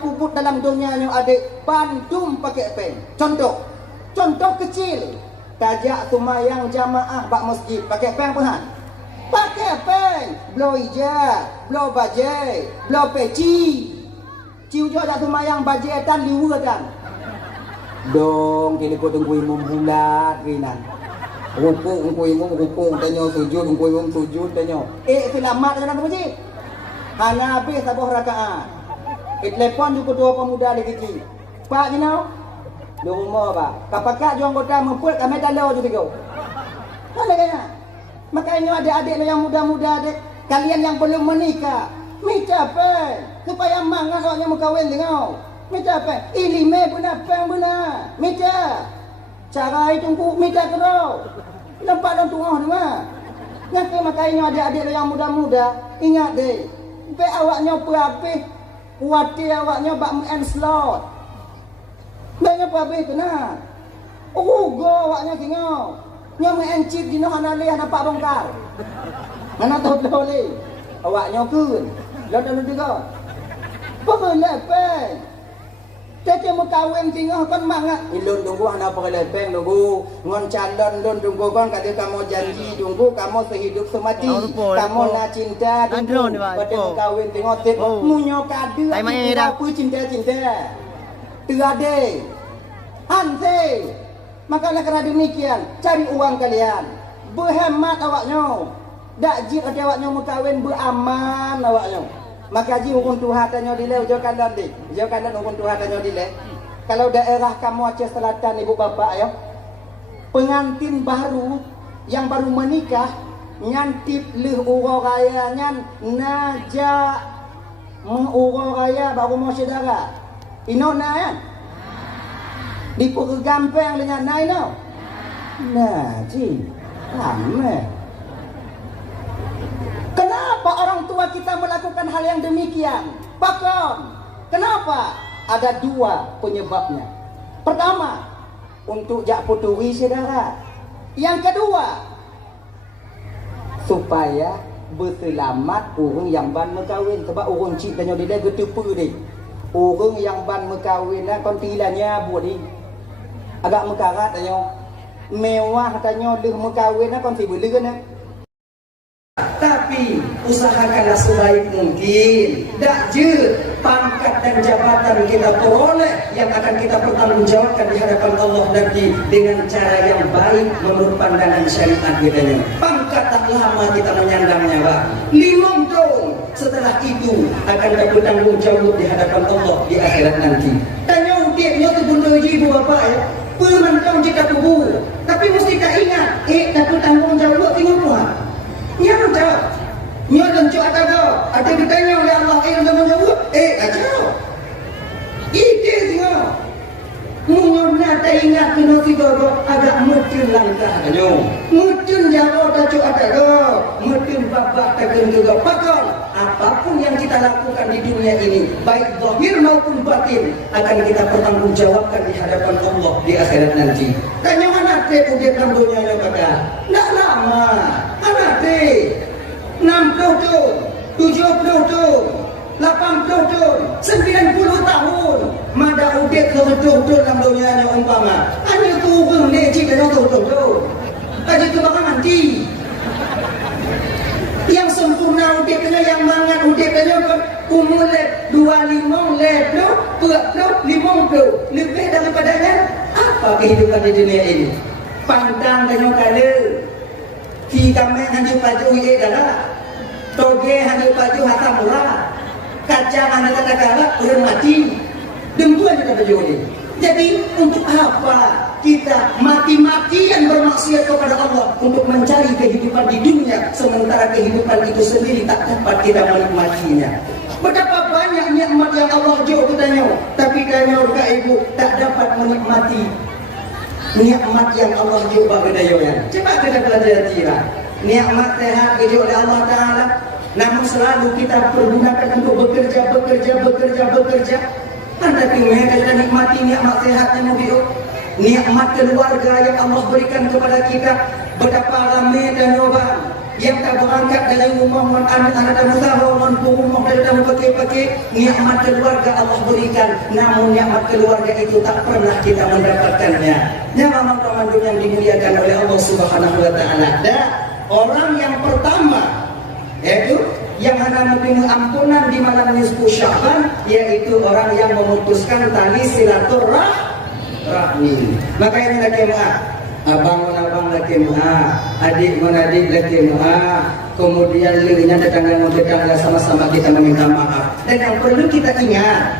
puput dalam dunianya ada bantum pakai pen. Contoh kecil. Tajak sumayang jamaah bak masjid pakai pen apa? Pakai pen. Blow ijab, blow bajai, blow peci. Ciu jo tak sumayang bajai tan liwa tan. Dong kini ko tunggu imam bulat rinan. Rukuk imam rukuk tanyo sujud imam sujud tanyo. Selamat dalam masjid. Hana habis sabah rakaat. Telepon juga dua pemuda lagi kecil. Pak Jinau, di rumah pak. Kapakat juang kota memput kami talau juga kau. Mana kaya? Makanya adik-adik yang muda-muda adik, kalian yang belum menikah, minta apa? Supaya mangan orangnya mau kahwin dengan. Minta apa? Ilime benar, peng benar. Minta. Cara itu minta terus. Nampak dalam tengah ni mah. Nanti makanya adik-adik yang muda-muda, ingat deh. Sampai awaknya berhabis, kuatir awaknya bak men-slot. Banyak berhabis tu nak. Go awaknya tengok. Nya men-chip di nak analih nampak bongkar. Mana tahu boleh. Awaknya kun. Lalu juga. Pokok lepeng. Tete mau kawin tengok kan mangat. Ilun tunggu anak pakai lepeng tunggu. Ngon calon lun tunggu kan kata kamu janji tunggu kamu sehidup semati. Kamu nak cinta tunggu. Pada mau kawin tengok tep. Munyo kadu. Apa cinta-cinta. Tiada. Hanse. Makanya kerana demikian cari uang kalian. Berhemat awaknya. Dak jip ada awaknya mau kawin beraman awaknya. Maka ji urun Tuhan tanya dile ujo kandang dik. Ujo kandang urun Tuhan tanya dile. Kalau daerah kamu Aceh Selatan ibu bapak ya. Pengantin baru yang baru menikah nyantip leh uro raya nyan najak menguro raya baru mau saudara. Inona ya. Di pura gampang dengan nai no. Nah, ji. Lama. Kenapa orang tua kita melakukan hal yang demikian? Pakon. Kenapa? Ada dua penyebabnya. Pertama, untuk jak putui saudara. Yang kedua, supaya berselamat orang yang ban berkahwin. Sebab orang cik tanya dia getupu dia. Orang yang ban berkahwin lah kontilannya buat dia. Agak mekarat tanya. Mewah tanya dia berkahwin lah konti beli kan. Tapi usahakanlah sebaik mungkin. Tak je pangkat dan jabatan kita peroleh yang akan kita pertanggungjawabkan di hadapan Allah nanti dengan cara yang baik menurut pandangan syariat kita. Pangkat tak lama kita menyandangnya, Pak. 5 tahun setelah itu akan bertanggung jawab di hadapan Allah di akhirat nanti. Tanya dia tu bunuh ibu bapa ya. Permentang jika tubuh. Tapi mesti tak ingat, tak bertanggung jawab tengok Tuhan. Nya jawab. Nya dan cak ada ditanya oleh Allah yang menjawab. Aja. Ide tengok. Mungkin tak ingat kena tiga agak mungkin langkah. Mungkin jawab tak cak ada. Mungkin bapak tak juga pakal. Apapun yang kita lakukan di dunia ini, baik zahir maupun batin, akan kita pertanggungjawabkan di hadapan Allah di akhirat nanti. Tanya mana teh udah dunia yang pada? Tak lama. Anak teh 60 tahun, 70 tahun, 80 tahun, 90 tahun. Mada udah kebetul dalam dunia yang umpama. Hanya turun ni jika nak turun. Aja tu bakal mati. Yang sempurna udah kena yang mangat udah kena umur 25 lebih 50 lebih daripadanya. Apa kehidupan di dunia ini? Pantang tanya kala. Ki kami hanya baju ini adalah toge hanya baju hatam murah, kacang hanya kata-kata orang mati. Demikian kita baju ini. Jadi untuk apa kita mati-matian bermaksiat kepada Allah untuk mencari kehidupan di dunia, sementara kehidupan itu sendiri tak dapat kita menikmatinya. Betapa banyak nikmat yang Allah jauh tanya, tapi tanya ke ibu tak dapat menikmati nikmat yang Allah jauh bagi daya. Coba kita pelajari lah. Nikmat sehat dijauh oleh Allah Taala. Namun selalu kita pergunakan untuk bekerja. Tapi mereka kita nikmati nikmat sehatnya mobil, nikmat keluarga yang Allah berikan kepada kita. Betapa ramai dan nyoba yang tak berangkat dari rumah mon anak-anak dan usaha mon rumah dan pakai nikmat keluarga Allah berikan, namun nikmat keluarga itu tak pernah kita mendapatkannya. Nyaman yang dimuliakan oleh Allah Subhanahu wa taala. Dan orang yang pertama yaitu yang hanya menerima ampunan di malam nisfu Sya'ban, yaitu orang yang memutuskan tali silaturahmi. Makanya lagi abang lagi adik menadik lagi kemudian lirinya tetangga sama-sama kita meminta maaf. Dan yang perlu kita ingat,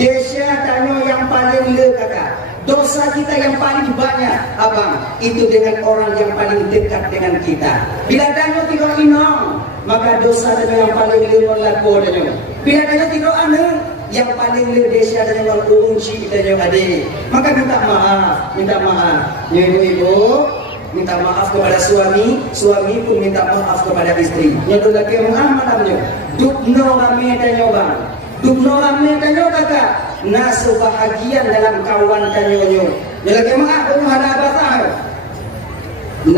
Desya tanya yang paling kakak, dosa kita yang paling banyak abang itu dengan orang yang paling dekat dengan kita. Bila tanya tidak inong, maka dosa yang paling lirong laku tanya. Bila tanya tidak anu, yang paling Desya dan yang kunci kita yang adik, maka minta maaf ibu-ibu minta maaf kepada suami pun minta maaf kepada istri. Nyodo lagi malamnya dukno rame tanya bang, dukno rame tanya kakak, nasu bahagian dalam kawan tanya nyo. Lagi maaf pun ada apa tahu,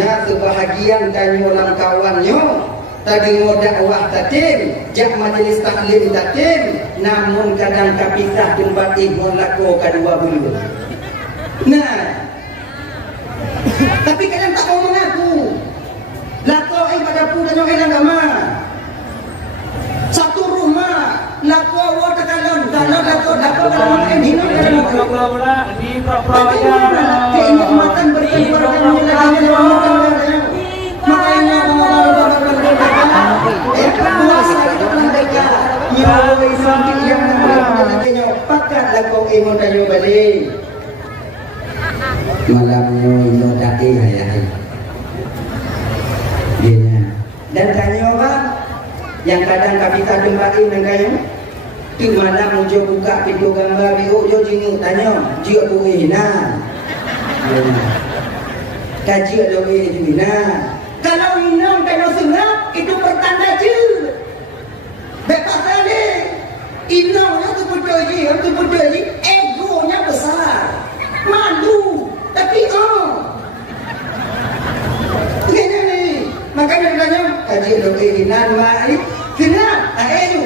nasu bahagian tanya dalam kawan nyo. Tadi mau dakwah tatim, jak majelis taklim tatim, namun kadang kapisah tempat ibu laku kedua bulu. Nah, tapi kadang tak mau mengaku. Laku pada pun dan orang agama. Satu rumah, laku awak tekalon, kalau laku kalau ini kenikmatan berkeluarga makanya nyawai sampai yang namanya pakatlah kau emo tayo balik malamnya ino dati hayai dia dan tanya bang yang kadang kapita tembakin dan kayu di malam muncul buka pintu gambar biru jo jingu tanya jio buih hina kaji ada buih hina. Kalau inang kena senap itu pertanda je. Bebas tadi. Inangnya tu betul je, egonya besar. Malu, tapi Gini ni. Makanya tanya, kaji doa hinan mai, hinan, ayu.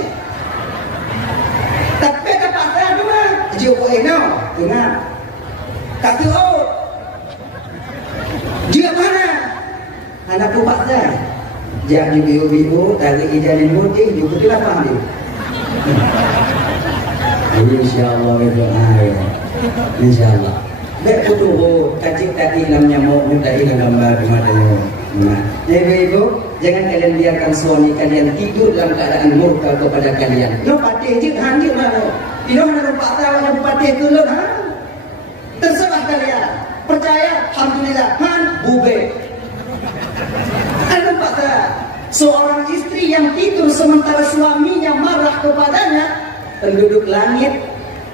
Tapi dapat saya tu mah, jauh inang, hinan. Kata dia mana? Anak pupak dah. Jadi biu-biu dari ijalin mutih di putih lapang dia. InsyaAllah berdoa. InsyaAllah. Baik putuh kacik tadi namanya mau minta ilang gambar kemadanya. Nah, ibu-ibu jangan kalian biarkan suami kalian tidur dalam keadaan murka kepada kalian. Lo patih je handir mana? Tidak ada lupa tahu yang patih tu lo. Terserah kalian. Percaya, alhamdulillah. Bube. Anda kata seorang istri yang tidur sementara suaminya marah kepadanya, penduduk langit,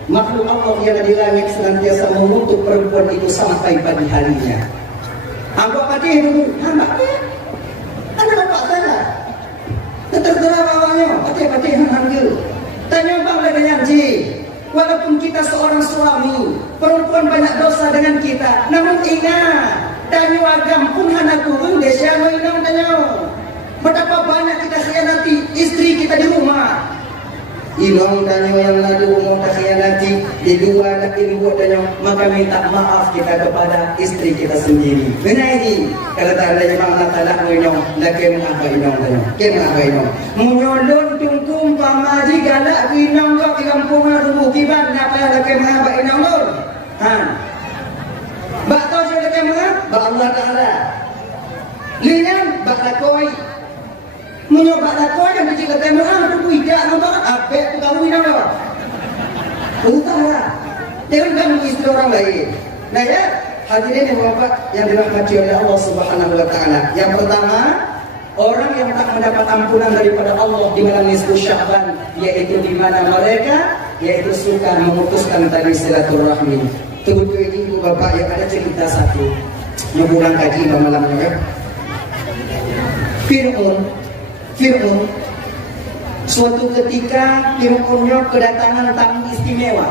makhluk Allah yang ada di langit senantiasa mengutuk perempuan itu sampai pagi harinya. Anggap patih dulu, hamba ya. Anda dapat sana. Tertera bawahnya, patih harga. Tanya bang dengan ji. Walaupun kita seorang suami, perempuan banyak dosa dengan kita, namun ingat. Tanya agam pun hana turun Desya menginang tanya. Betapa banyak kita khianati istri kita di rumah. Inong tanya yang lalu mau khianati di dua dan ibu tanya, maka minta maaf kita kepada istri kita sendiri. Benar ini. Kalau tak ada yang mana talak menginong, lagi mengapa inong tanya. Kenapa inong? Menyolong tungtung pamaji galak inong kau di kampungan rubuh kiban. Napa lagi mengapa inong lor? Bak tahu saya dekat mana? Bak Allah Ta'ala. Lihat bak lakoi. Menyobak lakoi dan dijika temuan itu tidak nampak apa tu kawin nama. Utara. Jangan ganggu istri orang lain. Nah ya, hadirin yang Bapak yang dirahmati oleh Allah Subhanahu wa taala. Yang pertama, orang yang tak mendapat ampunan daripada Allah di malam nisfu Sya'ban, yaitu di mana mereka yaitu suka memutuskan tali silaturahmi. Betul ini ibu bapak yang ada cerita satu yang pulang kaji malamnya kan. Fir'aun suatu ketika Fir'aunnya kedatangan tamu istimewa.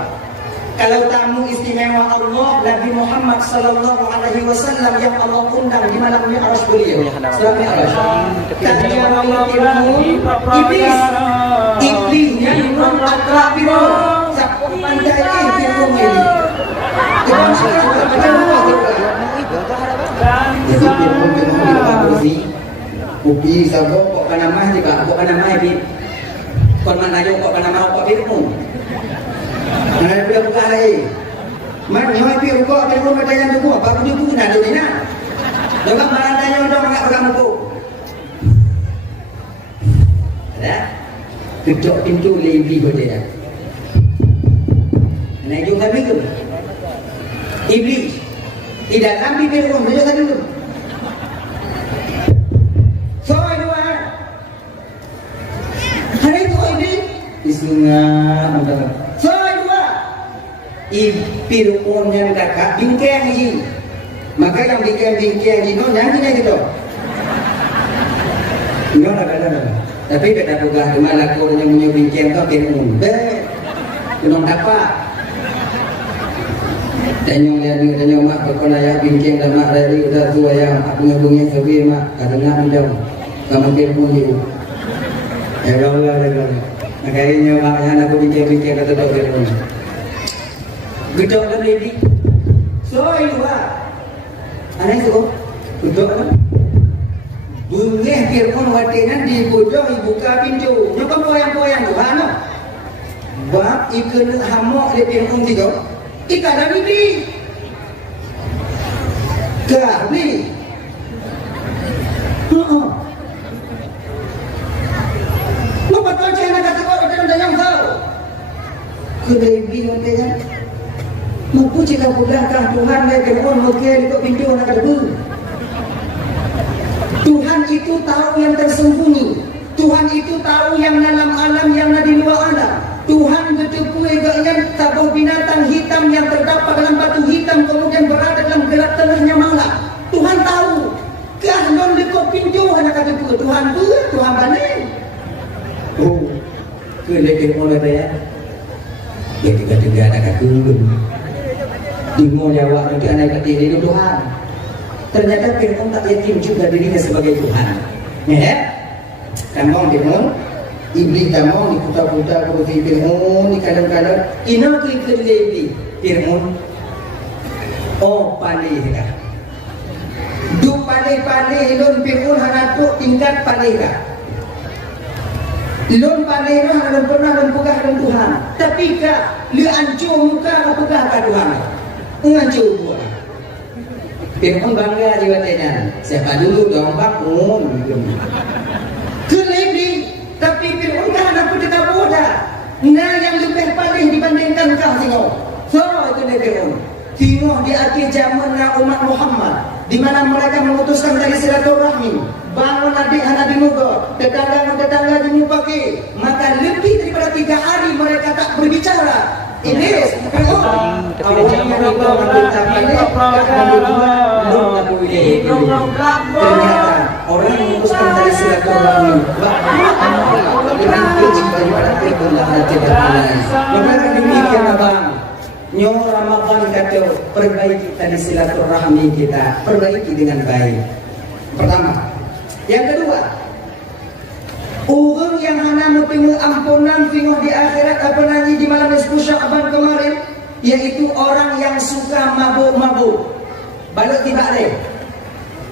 Kalau tamu istimewa Allah Nabi Muhammad sallallahu alaihi wasallam yang Allah undang di malam Mi'raj beliau. Surat Mi'raj. Tanya iblis. Iblisnya minum akrabiro. Siapa pandai minum ini. Jangan jadi minum bersih. Ubi sabok kok kana mah di kok kana mah di. Kon mana yo kok kana mau kok minum. Nah, dia buka lagi. Mak nyoi pi uko ada rumah dayan tu apa dia pun ada di na. Jangan marah dayan dong enggak pegang buku. Ada? Ketok pintu lebih dia. Nah, juga begitu. Iblis tidak ambil firman dia tadi dulu. Soal dua. Hari itu iblis isinya mudah. Fir'aun yang kakak bingkeng ini, maka yang bingkeng ini nyanyinya gitu. Enggak ada. Tapi beda pegah di mana kau yang punya bingkeng kau Fir'aun. Kunong dapat. Dan yang mak berkolaya bingkeng dan mak dari udah tua yang aku ngabungnya sebi mak kadang jam sama Fir'aun itu. Ya Allah. Makanya maknya aku bingkeng kata Fir'aun. Gedok dan lady. So itu aneh tu. Gedok kan. Bunyi Fir'aun watinan di bodong buka pintu. Nyokap poyang-poyang tu mana? Bab ikan hamok di Fir'aun tiga. Ikan dan ini. Kali. Lupa tahu cina kata kau kita dah yang tahu. Kedai bingung dengan. Mampu jika budakah Tuhan dari Fir'aun mungkin itu pintu nak debu. Tuhan itu tahu yang tersembunyi. Tuhan itu tahu yang dalam alam yang di luar alam. Tuhan bertepu dengan tabung binatang hitam yang terdapat dalam batu hitam kemudian berada dalam gerak tengahnya malam. Tuhan tahu. Kahnon dekok pintu anak debu. Tuhan Tuhan banding. Oh, kelihatan oleh saya. Ya tiga-tiga anak kulun. Bingung jawab untuk anak kecil itu Tuhan. Ternyata Fir'aun tak yakin juga dirinya sebagai Tuhan. Ya, kamu bingung. Iblis kamu di putar-putar kursi Fir'aun di kadang-kadang. Ina tu ikut lebih Fir'aun. Oh paling dah. Du paling lon Fir'aun hanatuk tingkat paling dah. Lon paling dah lon pernah lon pegah lon Tuhan. Tapi kak lu ancur muka lu pegah ke Tuhan. Ngancur buat. Fir'aun bangga jiwanya. Siapa dulu dong bangun. Kelebih. Tapi Fir'aun kan aku tidak bodoh. Nah yang lebih paling dibandingkan kau tengok. So itu dia Fir'aun. Tengok di akhir zaman umat Muhammad. Di mana mereka memutuskan dari silaturahmi. Bangun adik-anak di muka. Tetangga di muka ke. Maka lebih daripada 3 hari mereka tak berbicara. Ini Fir'aun. Ternyata orang yang memutuskan dari silaturahmi. Bagaimana demikian abang? Nyo Ramadan kata perbaiki tadi silaturahmi kita, perbaiki dengan baik. Pertama, yang kedua, orang yang hana bertemu ampunan tengok di akhirat apa nanti di malam nisfu Sya'ban kemarin, yaitu orang yang suka mabuk-mabuk. Balik tiba leh,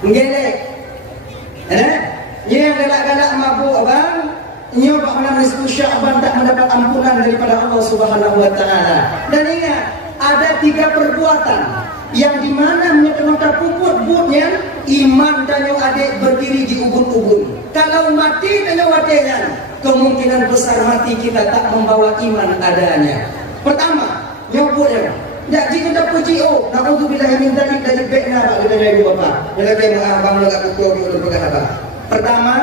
ngelek, yang galak-galak mabuk abang. Nyo pak malam nisfu Sya'ban tak mendapat ampunan daripada Allah Subhanahu wa taala. Dan ingat, ada 3 perbuatan yang di mana menyebabkan puput-puputnya iman dan yang adik berdiri di ubun-ubun. Kalau mati dan yang watinya, kemungkinan besar mati kita tak membawa iman adanya. Pertama, nyobotnya. Ya jika tak puji naudzubillah min dzalik dari bekna pak kita dari bapak. Jaga dia abang enggak betul di ulun Pertama,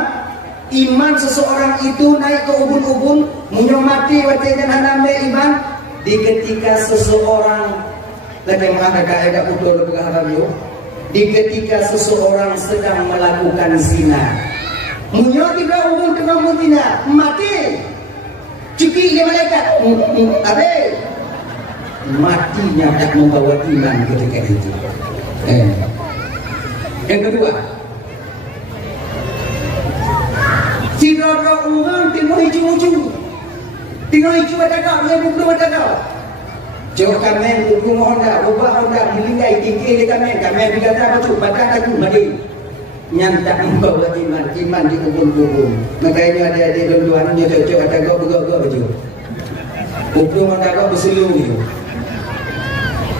iman seseorang itu naik ke ubun-ubun, menyomati watinya haname iman di ketika seseorang lagi menghadap kaedah betul di ketika seseorang sedang melakukan zina. Menyoti belah ubun tengah muzina, mati. Ciki dia malaikat. Abe. matinya tak membawa iman ketika itu. Yang kedua, si rara orang tengok hijau-hijau, tengok hijau ada kau, dia buku ada kau. Jauh kamen buku Honda, ubah Honda, melingkai tinggi di kamen berkata apa tu, baca aku mati. Yang tak membawa iman di kubur-kubur. Makanya ada donduan cocok ada kau bergok-gok baju. Buku Honda kau berseluruh ni.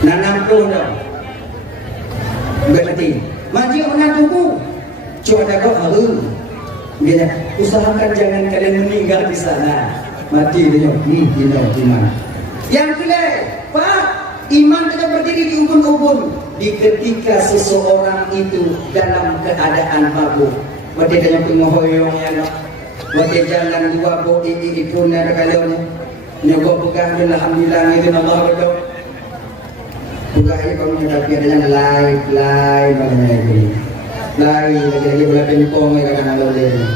Nanam pun dah. Bermati. Mati orang tunggu. Cuma ada kau dia usahakan jangan kalian meninggal di sana. Mati dia. Iman. Yang kedua, Pak, iman tidak berdiri di ubun-ubun. Di ketika seseorang itu dalam keadaan mabuk. Waktu dia pengohoyongnya, waktu jalan dua bo ibu ada kalaunya. Nyogok bukan alhamdulillah itu Allah betul. Bukan kamu tapi ada lain maknanya ini. Lain lagi bola pingpong mereka kan ada dia.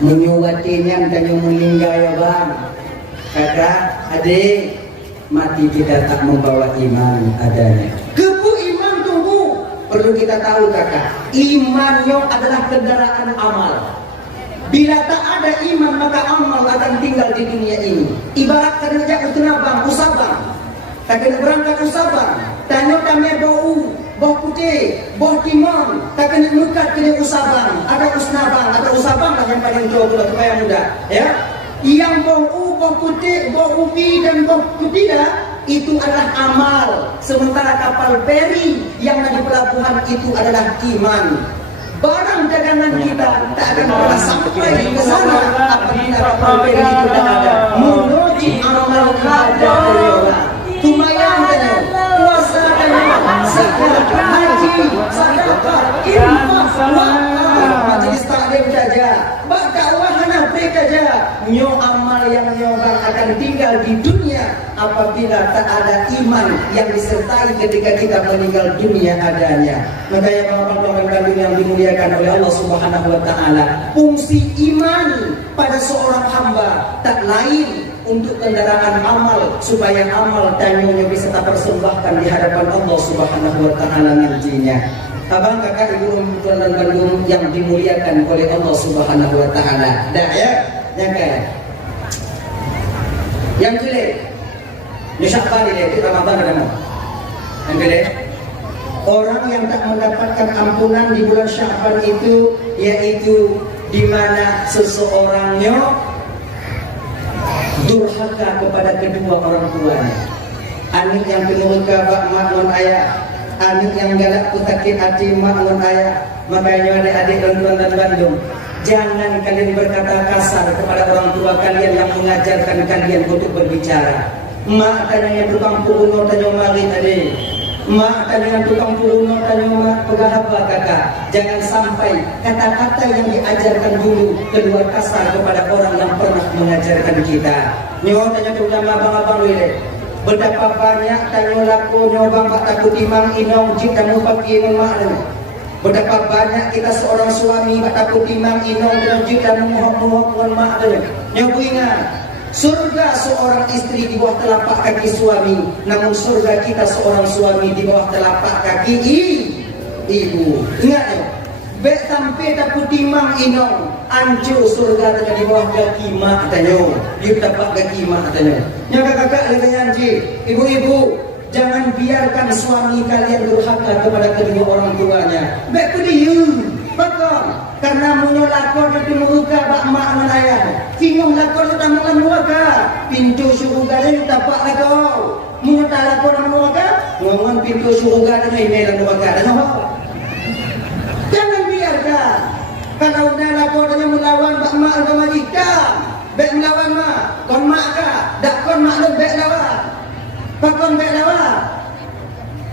Menyuwatinya tanya meninggal ya bang. Kata adik mati kita tak membawa iman adanya. Kebu iman tunggu. Perlu kita tahu kakak. Imannya adalah kendaraan amal. Bila tak ada iman maka amal akan tinggal di dunia ini. Ibarat kerja utenabang usabang. Tak kena berangkat usabang. Tanya kami bau putih, bau timon. Tak kena nukat kena usabang. Ada usnabang, ada usabang lah yang paling jauh pula supaya mudah. Ya. Yang bau putih, bau ubi dan bau putih itu adalah amal. Sementara kapal feri yang ada di pelabuhan itu adalah iman. Barang dagangan kita tak akan pernah sampai ke sana apabila kapal feri itu tak ada. Menuju amal ibadah orang. Tumayang tanya, puasa tanya, zakat, haji, sedekah, infak, majelis taklim saja, dakwah Hanafi saja. Nyo amal yang nyobang akan tinggal di dunia apabila tak ada iman yang disertai ketika kita meninggal dunia adanya. Makanya bapak-bapak kandung yang dimuliakan oleh Allah Subhanahu wa taala, fungsi iman pada seorang hamba tak lain untuk kendaraan amal supaya amal tanyanya bisa terpersembahkan di hadapan Allah Subhanahu wa taala nantinya. Abang kakak ibu tuan dan bandung yang dimuliakan oleh Allah Subhanahu wa taala. Dah ya? Yang kedua, ni Sya'ban ni dia, Ramadan ada mau. Yang kedua, orang yang tak mendapatkan ampunan di bulan Sya'ban itu yaitu di mana seseorangnya durhaka kepada kedua orang tuanya. Anik yang penurut bak mak ngon ayah, anik yang galak kutakit hati mak ngon ayah. Makanya adik-adik dan tuan dan bandung, jangan kalian berkata kasar kepada orang tua kalian yang mengajarkan kalian untuk berbicara. Mak tanya yang tukang puruno tanya mari adik. Mak tanya yang tukang puruno tanya mak pegahaba kakak. Jangan sampai kata-kata yang diajarkan dulu keluar kasar kepada orang yang pernah mengajarkan kita. Nyo tanya terutama abang-abang wile. Betapa banyak tanya laku nyobang pak takut timang inong jik kamu pakai mak tanya. Betapa banyak kita seorang suami pak takut timang inong jik kamu mohon mak tanya. Nyo ingat. Surga seorang istri di bawah telapak kaki suami, namun surga kita seorang suami di bawah telapak kaki ibu. Ingat ya, bek sampai takut timang inong, hancur surga tanya di bawah kaki mak tanya, di telapak kaki mak tanya. Nyaka kakak lagi nyanyi, ibu-ibu jangan biarkan suami kalian durhaka kepada kedua orang tuanya. Bek kudiu, bakal. Karena menyolakor itu muka bak mak menayah. Singgung lakor itu tamukan muka. Pintu surga itu tapak lakor. Muka lakor dan muka. Ngomong pintu surga itu email dan muka. Jangan biarkan. Kalau udah lakor itu melawan bak mak agama kita. Bek melawan mak. Kon mak kah? Dak kon mak lu bek lawan. Pak kon bek lawan.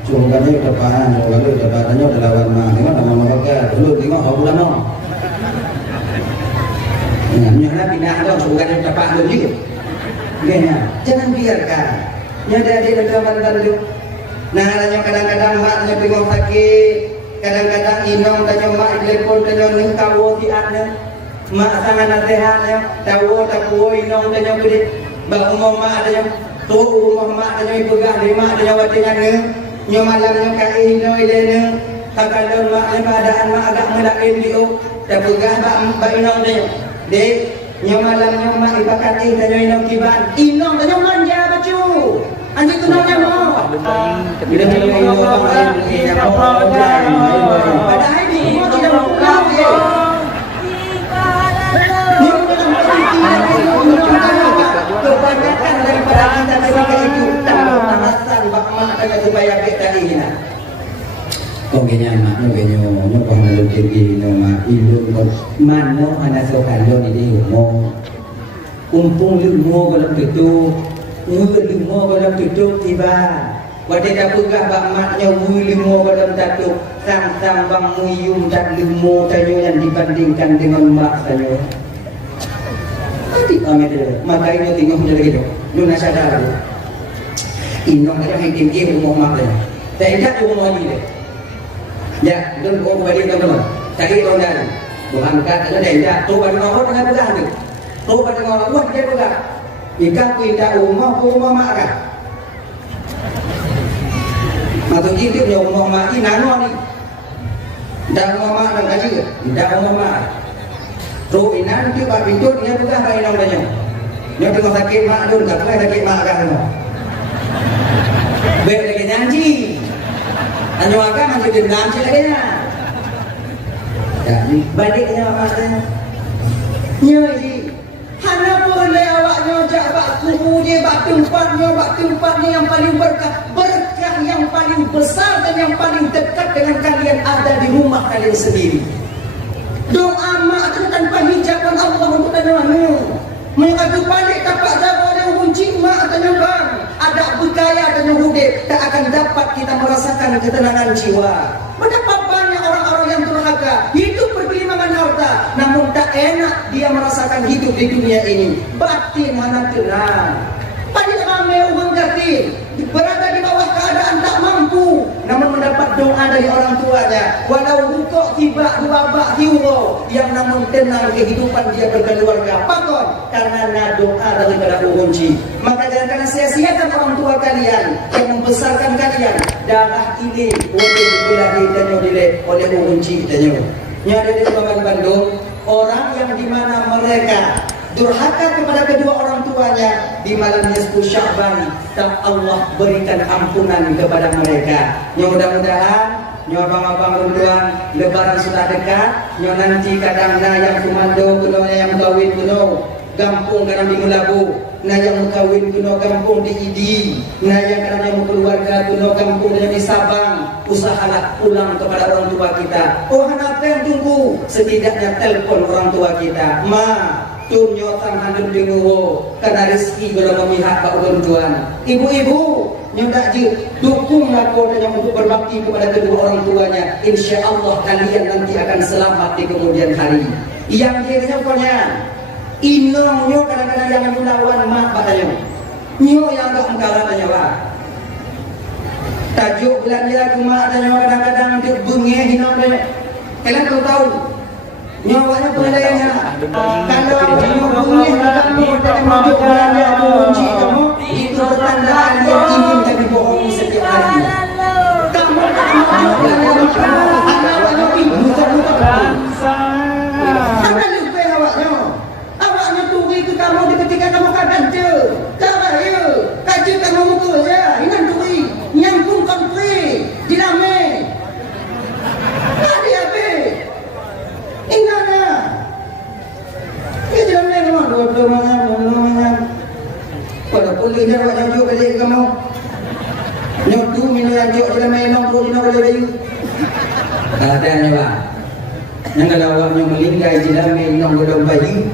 Surganya udah paham. Lalu udah katanya udah lawan mak. Tengok nama muka. Dulu tengok aku lama. Nyana pindah dong, surga dapat dulu. Jangan biarkan. Nyada di dalam dulu. Nah, hanya kadang-kadang mak tanya bingung sakit, kadang-kadang inong tanya mak telepon tanya ning tawo di ana. Mak sangat nasihatnya, tawo inong tanya gede. Bang umum mak tanya, tu rumah mak tanya pegah lima tanya watinya ne nyo malamnya kai no ilene kalau mak keadaan mak agak melain dia dah pegah bak inong dia dek nyo malamnya mak ibakat tanya inong kiban inong tanya manja baju anjing tunangnya mau bila tanya inong orang ini padahal ni mau tidak pulang dia kebanyakan daripada kita ketika itu tanpa alasan bakma ada supaya kita hina. Kau kenya mak, kau panggil tinggi, mak ilmu mano anak sokan lo ni mo umpung lumo dalam itu, lumo dalam itu tiba. Wadah dah pegah bakmaknya lumo dalam satu sang bang muyum dan lumo tanyo yang dibandingkan dengan mak tanyo. Maka ini tinggal menjadi gitu. Lu nasi ada tu. Inong ada yang tinggi rumah mak dia. Tidak rumah lagi dia. Ya, dan orang balik teman-teman. Cari orang dari. Bukan kata ada tidak. Tu pada orang dengan pegang tu. Tu pada orang buat dia pegang. Ikan pindah rumah mak kan. Maksud itu dia rumah mak ini nano ni. Dan rumah mak dan kaji. Tidak rumah mak. Ro inan tu pak pintu dia pegang pai nang banyak. Dia tengok sakit mak dun kat sakit mak kan semua. Baik lagi janji. Anyo agak masih dendam je lagi nya. Ya, baliknya mak dia. Nyoi. Hana boleh awaknya jak bak kubu dia bak tempatnya yang paling berkah yang paling besar dan yang paling dekat dengan kalian ada di rumah kalian sendiri. Doa mak itu tanpa hijaban Allah untuk tanya-tanya. Mengadu balik tapak jawab yang kunci mak tanya bang. Ada berkaya tanya hudib. Tak akan dapat kita merasakan ketenangan jiwa. Betapa banyak orang-orang yang durhaka. Hidup berkelimangan harta. Namun tak enak dia merasakan hidup di dunia ini. Batin mana tenang. Padahal ramai orang yatim. Berada di bawah keadaan tak mampu. Namun mendapat doa dari orang tuanya. Walau rukuk tiba dua bak hiwo. Yang namun tenang kehidupan dia berkeluarga. Pakon karena doa daripada kunci. Maka jangan sia-siakan orang tua kalian yang membesarkan kalian. Darah ini boleh dibelahi dan oleh kunci tanya. Ini ada di Kabupaten Bandung. Orang yang dimana mereka durhaka kepada kedua orang tuanya di malam nisfu Sya'ban, tak Allah berikan ampunan kepada mereka. Ya mudah-mudahan nyo abang-abang runduan lebaran sudah dekat, nyo nanti kadang na yang kumando kuno yang kawin kuno gampung kadang di Melabu, na yang kawin kuno gampung di Idi, na yang kadang yang keluarga kuno gampung di Sabang. Usahalah pulang kepada orang tua kita. Oh, apa yang tunggu? Setidaknya telpon orang tua kita. Ma tunyo tangan denguwo karena rezeki belum memihak ke orang tuan. Ibu-ibu nyodak je dukung lakonan untuk berbakti kepada kedua orang tuanya. Insya Allah kalian nanti akan selamat di kemudian hari. Yang kiranya pokoknya inong nyo kadang-kadang jangan melawan mak katanya. Nyo yang tak mengkalah tanya lah. Tajuk belanja ke mak tanya kadang-kadang dia bengih hinang tanya. Kalian tahu nyawanya penilaiannya. Kalau kamu bunyi kamu dan maju belanja kunci kamu itu pertanda dia ingin jadi bohong setiap hari. Kamu maju belanja kamu anak ibu buka karena lupa awaknya tunggu itu kamu di ketika kamu kadang je tak bahaya kaji kamu muka je inan tunggu nyambung konflik dilame tadi apa ingatnya ini dalam lain kamu dua walaupun dia jawab jauh balik kamu nyotu minum yang jauh dalam main nombor minum boleh bayu adanya lah yang kalau awaknya melingkai di dalam main nombor dalam bayu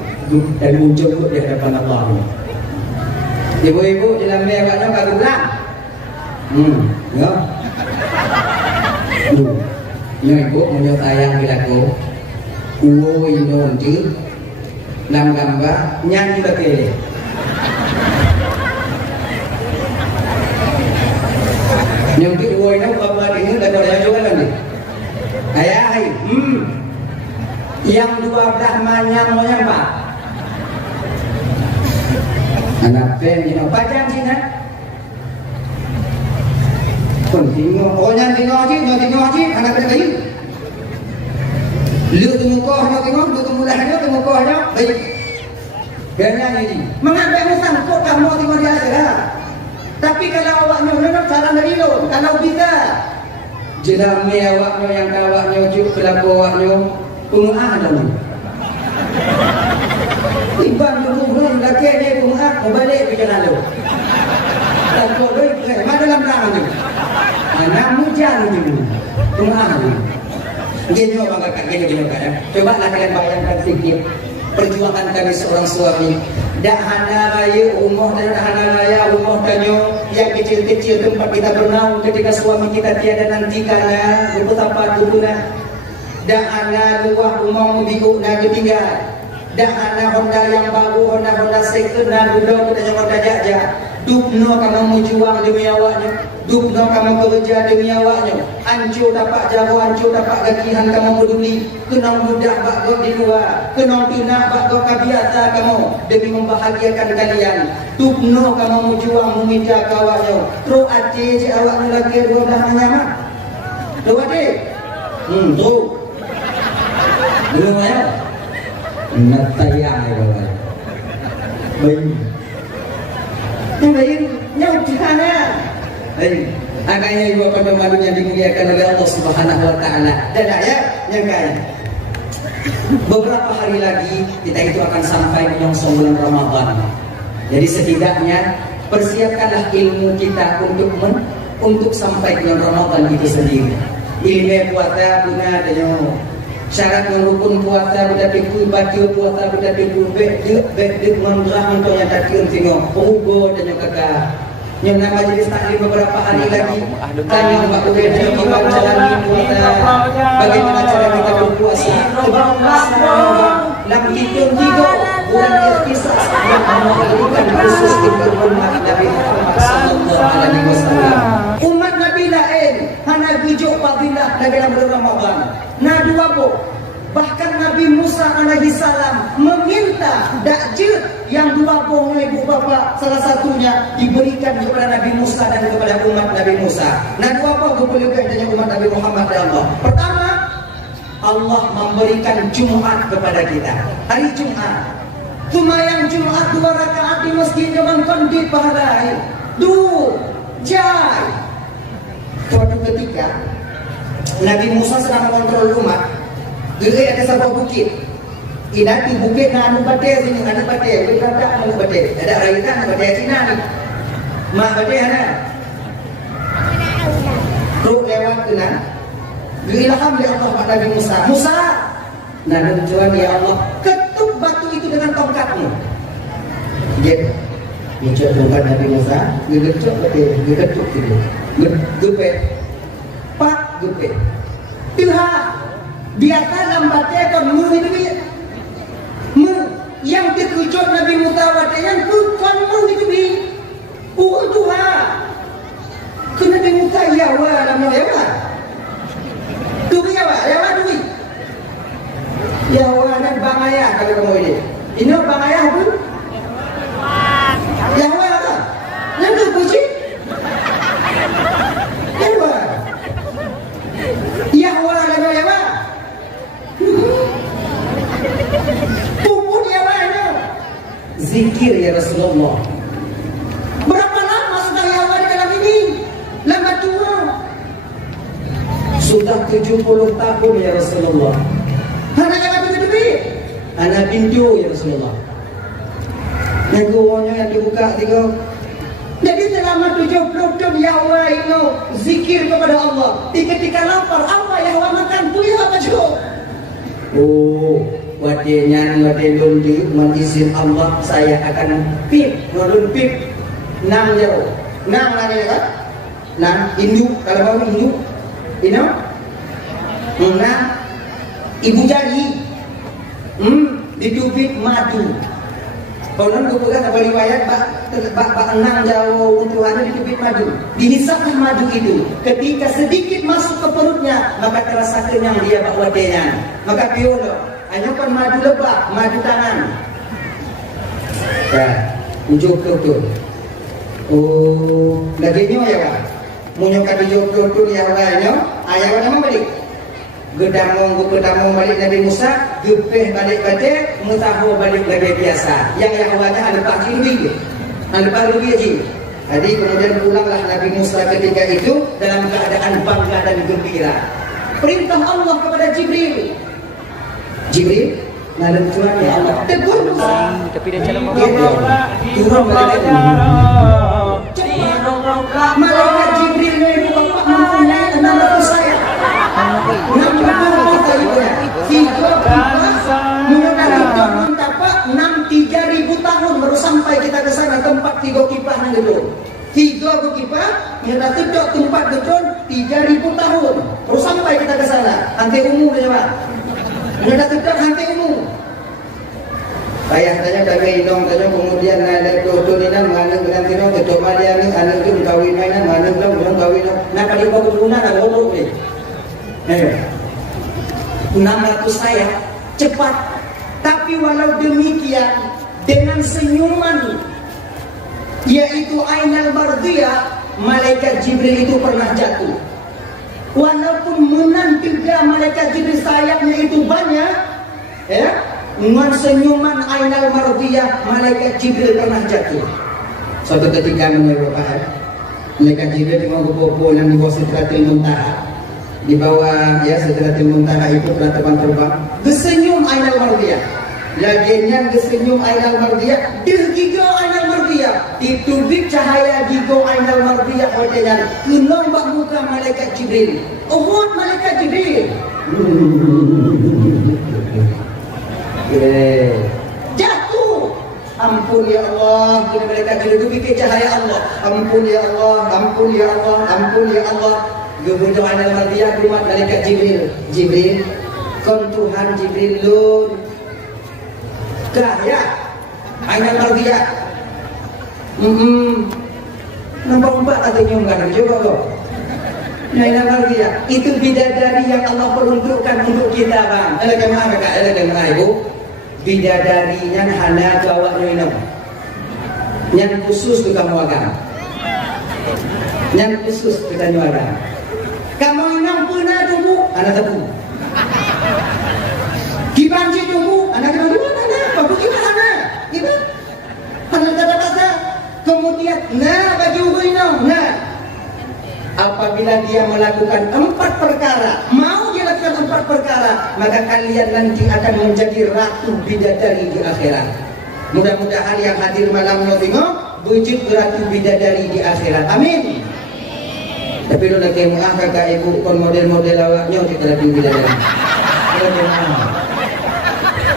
dan muncul di hadapan Allah. Ibu-ibu dalam main awaknya baru pulang ya ya ibu menyok sayang bilaku uwo ino je lam gambar nyanyi bakele nyong tu uwo ino apa ini dan orang juga kan ni ayah yang 12 manyang pak anak pen ino pajan sini Pun tengok. Oh jangan tengok haji, anak kena kayu. Lu tu muka nak tengok, lu tu mudah dia tu muka dia. Baik. Ganyan ini. Mengambil sangkut kamu tengok dia saja. Tapi kalau awaknya memang cara merilun, kalau bisa jelami awaknya yang awaknya juk pelaku awaknya penguah dah. Iban dulu laki dia penguah mau balik ke jalan tu. Tak boleh, mana dalam belakang tu. Anak mujan tu. Penguah tu. Gini orang kakak, gini kakak. Coba lah kalian bayangkan sikit perjuangan kami seorang suami. Dah hana raya rumah dan hana raya rumah kanyo yang kecil-kecil tempat kita bernaung ketika suami kita tiada nanti kana betapa dulunya. Dah hana luah rumah biku na ketinggal. Dah hana Honda yang baru, Honda second na dulu kita jangan dajak aja. Dupno kamu menjuang demi awaknya. Dupno kamu kerja demi awaknya. Hancur dapat jauh, hancur dapat gajian kamu peduli. Kenang budak bakok di luar. Kenang tunak bakok kabiasa kamu demi membahagiakan kalian. Dupno kamu menjuang meminta kawaknya. Terus hati je awaknya lagi 12 nyaman. Terus hati. Terus. Belum ya? Nak tayang ya kawan. Baik. Yang lain nyau di sana. Agaknya juga pemalu yang dimuliakan oleh Allah Subhanahu Wa Taala. Dan ya, yang kaya. Beberapa hari lagi kita itu akan sampai menyongsong bulan Ramadan. Jadi setidaknya persiapkanlah ilmu kita untuk sampai bulan Ramadan itu sendiri. Ilmu puasa guna dan syarat merukun puasa pada pikul baca puasa pada pikul bek mengerang untuk yang tak kira tengok ugo dan yang kakak yang nama majlis taklim beberapa hari lagi tanya Mbak Uwe dan Imam jalani puasa bagaimana cara kita berpuasa dalam hitung 3 bulan Al-Qisas yang mengamalkan khusus untuk umat Nabi Muhammad sallallahu alaihi wasallam. Umat Nabi lain hanya bujuk fadilah dalam bulan Ramadan. Nah dua bu, bahkan Nabi Musa alaihi salam meminta dakjil yang dua bu ibu bapa salah satunya diberikan kepada Nabi Musa dan kepada umat Nabi Musa. Nah dua bu diberikan kepada umat Nabi Muhammad dan Allah. Pertama, Allah memberikan Jumat kepada kita. Hari Jumat. Tumayang Jumat 2 rakaat di masjid dengan kondit pahalai. Jai. Suatu ketika Nabi Musa sedang mengontrol umat. Dulu ada sebuah bukit. Inati bukit na anu bate sini, anu bate, berada anu bate. Ada raitan anu bate Cina ni. Mak bate ana. Ruh lewat kena. Ilham dari Allah kepada Nabi Musa. Musa, Nabi Tuhan ya Allah, ketuk batu itu dengan tongkatmu. Dia mencet tongkat Nabi Musa, dia ketuk betul, dia ketuk itu. Gepet. Pak gepet. Tuhan, biarkan lambatnya atau mu itu dia. Mu yang dikujud Nabi Musa yang bukan mu itu dia. Tuhan. Kena Nabi Musa ya wah lama ya wah. Duit apa? Ya wah duit. Ya wah dan bang ayah kalau kamu ini. Ini bang ayah pun. Ya wah apa? Yang tu puji. Ya wah. Ya wah dan ya wah. Pupun ya wah itu. Zikir ya Rasulullah. Berapa lama sudah ya wah di dalam ini? Lama tua. Sudah 70 tahun ya Rasulullah. Anak yang duit. Anak pintu ya Rasulullah. Negonya yang dibuka tiga. Jadi selama 70 tahun Yahwa itu zikir kepada Allah. Ketika lapar apa Yahwa makan punya apa juga? Oh, wadenya lundi mengizin Allah saya akan nurun nang jauh. Nang nanya kan? Nang induk kalau mau induk. Nah, ibu jari ditubik madu. Konon kemudian ada riwayat bak enang jauh untuk hanya ditubik madu. Dihisaplah madu itu. Ketika sedikit masuk ke perutnya, maka terasa kenyang dia bawa wadenya. Maka piolo, hanya kan madu lebah, madu tangan. Ya, muncul ke. Oh, laginya ya Pak. Munyo kadi jodoh ya wanya, ayah nama balik. Gedamong balik Nabi Musa, gepeh balik balik, mutaho balik lagi biasa. Yang Yahwanya ada pagi lebih, ada pagi lebih aja. Jadi kemudian pulanglah Nabi Musa ketika itu dalam keadaan bangga dan gembira. Perintah Allah kepada Jibril. Jibril, nalar Tuhan ya Allah. Tegur Musa. Tapi dia cara membawa turun malaikat. Malaikat Jibril ini bapak mempunyai 600 sayap. 600 kita ibunya. 3.000 tahun baru sampai kita ke sana tempat 3 kipah nang gedung. 3 kipah yang dah tetap tempat gedung 3.000 tahun baru sampai kita ke sana. Hanti umum dia Pak. Yang dah tetap hanti umum. Ayah tanya kami dong tanya kemudian ada tutur ini mana dengan tino kecoba dia ni anak tu kawin mainan mana belum kawin nak kali kau berguna dah ngomong ni 600 saya cepat tapi walau demikian dengan senyuman yaitu Ainal Mardiyah malaikat Jibril itu pernah jatuh walaupun menantiga malaikat Jibril sayapnya itu banyak ya dengan senyuman Ainal Mardiyah malaikat Jibril pernah jatuh. Suatu ketika menurut Bapak malaikat Jibril dengan bobo yang di bawah Sidratil Muntaha di bawah ya Sidratil Muntaha itu pernah terbang kesenyum Ainal Mardiyah laginya kesenyum Ainal Mardiyah gigo Ainal Mardiyah ditubik cahaya gigo Ainal Mardiyah wajahnya kelombak muka malaikat Jibril malaikat Jibril jatuh ampun ya Allah bila mereka jatuh bikin cahaya Allah ampun ya Allah ampun ya Allah ampun ya Allah gebunuh Ainal Mardiyah keluar malaikat Jibril kon Tuhan Jibril lun dah ya Ainal Mardiyah nampak katanya enggak coba kok Ainal Mardiyah itu bidadari yang Allah peruntukkan untuk kita bang elegan mana kak elegan mana ibu bidadarinya hana gawak minum yang khusus ke kamu agama yang khusus ke kamu agama kamu minum puna tunggu anak tepung kibanci tunggu anak kedua anak bagus gimana gimana anak kata-kata kemudian nah bagi minum nah apabila dia melakukan 4 perkara mau dia lakukan 4 perkara maka kalian nanti akan menjadi ratu bidadari di akhirat mudah-mudahan yang hadir malam ini wujud ratu bidadari di akhirat amin tapi lu lagi muah kakak ibu kon model-model awaknya kita ratu bidadari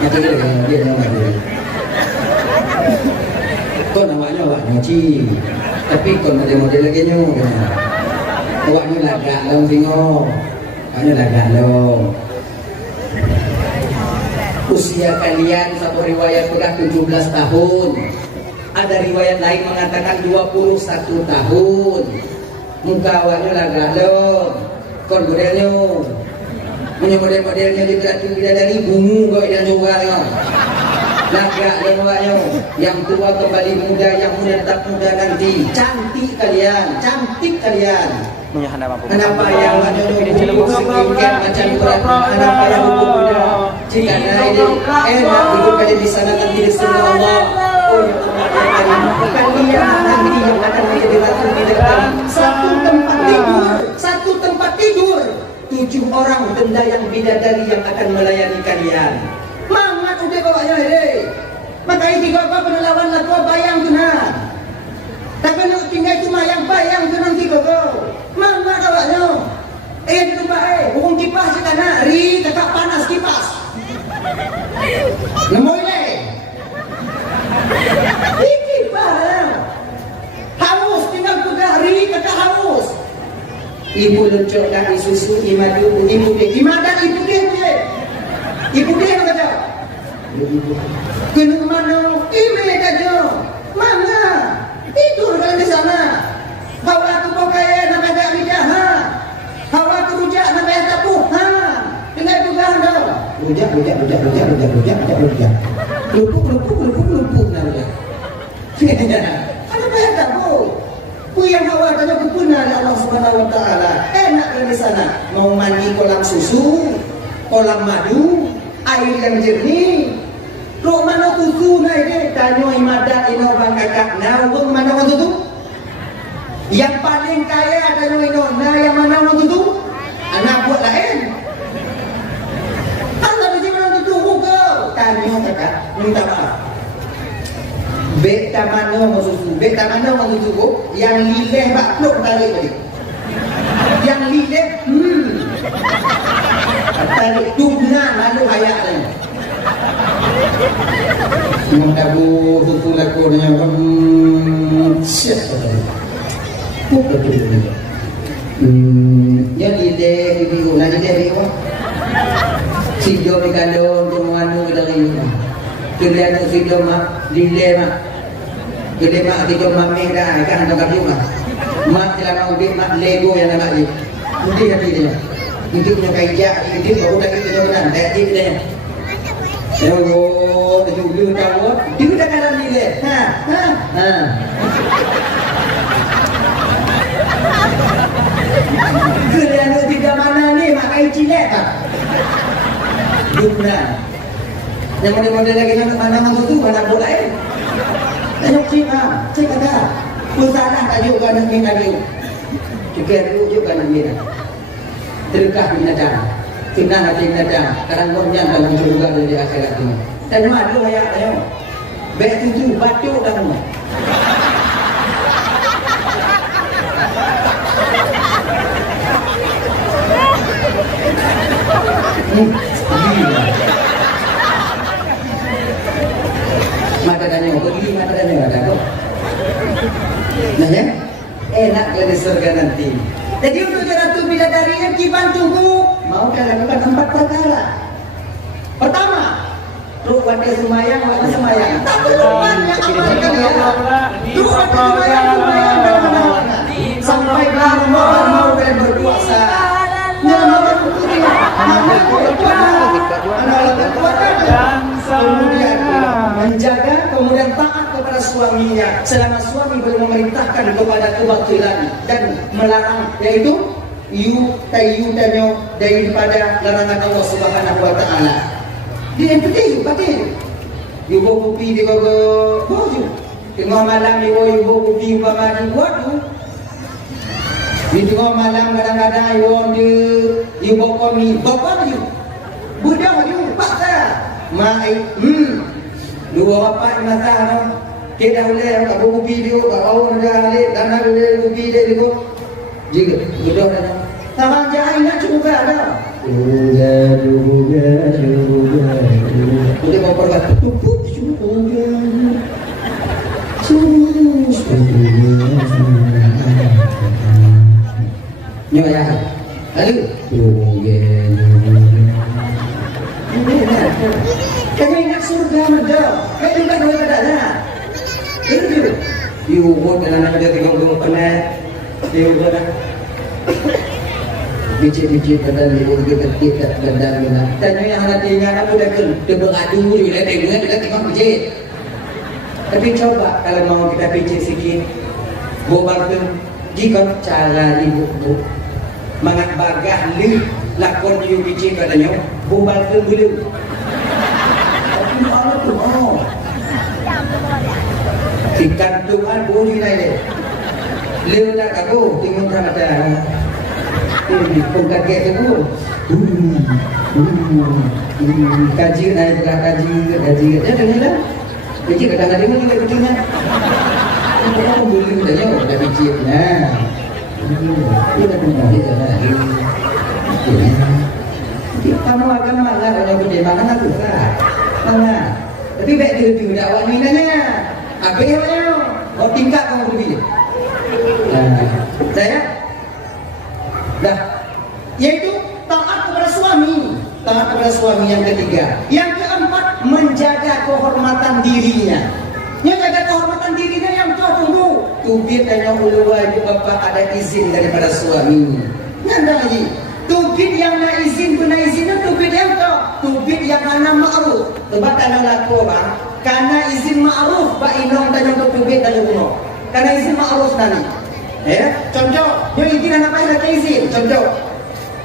nanti dia nama dia kon awaknya ci tapi kon model-model lagi nyo awaknya lagak long singo awaknya lagak long usia kalian satu riwayat sudah 17 tahun ada riwayat lain mengatakan 21 tahun muka awaknya lagak long kon modelnya punya model-modelnya tidak dari bungu kok yang juga lagak long awaknya yang tua kembali muda yang muda tetap muda nanti cantik kalian kenapa yang ada buku sekian macam berat kenapa yang buku muda jika ini enak hidup kalian di sana nanti di surga Allah oh ya Allah kalian nanti yang akan menjadi ratu bidadari satu tempat tidur 7 orang benda yang bidadari yang akan melayani kalian mangat udah bawanya makanya tiga apa penelawan laku bayang tunan tapi nak tinggal cuma yang bayang tunan tiga kau mana awaknya di tempat bukan kipas je kana ri tetap panas kipas nemu ini kipas haus tinggal pegang ri kata haus ibu lencok dari susu imadu ibu dia kata kena mana ime kata mana tidur kalau di sana hawa tu pakai nak ada lidah hawa tu rujak nak ada tapuh dengan pegang dah rujak lupuk nak rujak ada bayar tapuh yang hawa tanya berguna Allah Subhanahu wa taala. Enak kan di sana. Mau mandi kolam susu, kolam madu, air yang jernih. Kok mana susu na ini? Tanyo imada ino bang kakak. Nah, untuk mana orang itu? Yang paling kaya tanyo ino. Nah, yang mana orang itu? Anak buat lain. Allah di mana itu kau? Tanyo kakak, minta maaf. Beta mana mau susu? Beta mana mau susu kok? Yang lileh bakluk tarik tadi. Yang lileh, tarik tuna malu hayak tadi. Mau tabu susu lakunya siapa tadi? Bukan tu. Yang lileh video, nanti dia video. Si Jomi kalau untuk mengandung dari ini. Kalian si Joma lileh mak. Lileh mak si Joma merah kan ada kayu mak. Mak tidak mau dia mak Lego yang nak dia. Mesti hati dia. Itu punya kaijak, itu baru dah kita jalan, tak hati dia. Oh, tu dulu tahu. Dia dah kalah lileh. Ha. Kalian tidak mana ni mak kai cilek tak? Dukna. Yang model-model lagi nak mana tu mana bola tengok cik kata usaha tajuk kan ni tadi juga rujuk kan ni terkah binatang senang hati binatang karena gornya dalam surga dari akhirat ini dan malu ayat ayo baik itu batuk dah semua mata tanya pergi mata tanya ada kok nah ya enak dari surga nanti jadi untuk Ratu Bidadari yang Kiban tunggu mau kalian lakukan 4 perkara. Pertama, lu pada semayang tak perlu banyak amalkan ya lu pada semayang dalam mana sampai Ramadan mau kalian berpuasa kemudian menjaga, kemudian taat kepada suaminya selama suami belum memerintahkan kepada kebatilan dan melarang, yaitu tanyo daripada larangan Allah Subhanahu wa taala. Dia yang penting batin. Ibu kopi di baju. Tengah malam ibu kopi pamadi waduh. Di tengah malam kadang-kadang ibu kopi bapak you. Budak you paksa. Mai dua apa mata no kita boleh aku video kau nak lihat dan ada video dia juga budak ada tangan jahit nak juga ada juga boleh mau pergi tupuk juga nyoya lalu kami nak surga muda. Kami tak boleh ada. Itu. You buat dalam ada 30 penat. You buat. Bicit-bicit pada lihat kita gendang mana. Tanya yang nak tinggal aku dah beradu juga dengan kita tengok bicit. Tapi coba kalau mau kita bicit sikit. Bobal pun jika cara ibu mangat bagah li lakon you bicit katanya. Bobal pun dulu. Ikan Tuhan boleh naik. Leu nak aku tengok tak ada. Pengkaget tu. Kaji naik kaji. Dia dengarlah. Biji kadang-kadang dia juga dengar. Kita boleh tanya dah biji. Nah. Kita dengar dia lah. Kamu agama lah kalau boleh makan aku tak. Mana? Tapi baik dia dakwah ni nanya. Apa yang mau tingkat kamu pergi? Saya dah, yaitu taat kepada suami. Taat kepada suami yang ketiga. Yang keempat, menjaga kehormatan dirinya. Yang jaga kehormatan dirinya yang tua tunggu. Tubit hanya ulu wajib bapak ada izin daripada suami. Nanda lagi. Tubit yang nak izin guna izinnya tubit yang tua. Tubit yang mana ma'ruf. Sebab tak laku bang. Karena izin ma'ruf Pak Inong tanya untuk tubit dan guna. Karena izin ma'ruf tadi. Ya, contoh, yang izin apa yang ada izin? Contoh,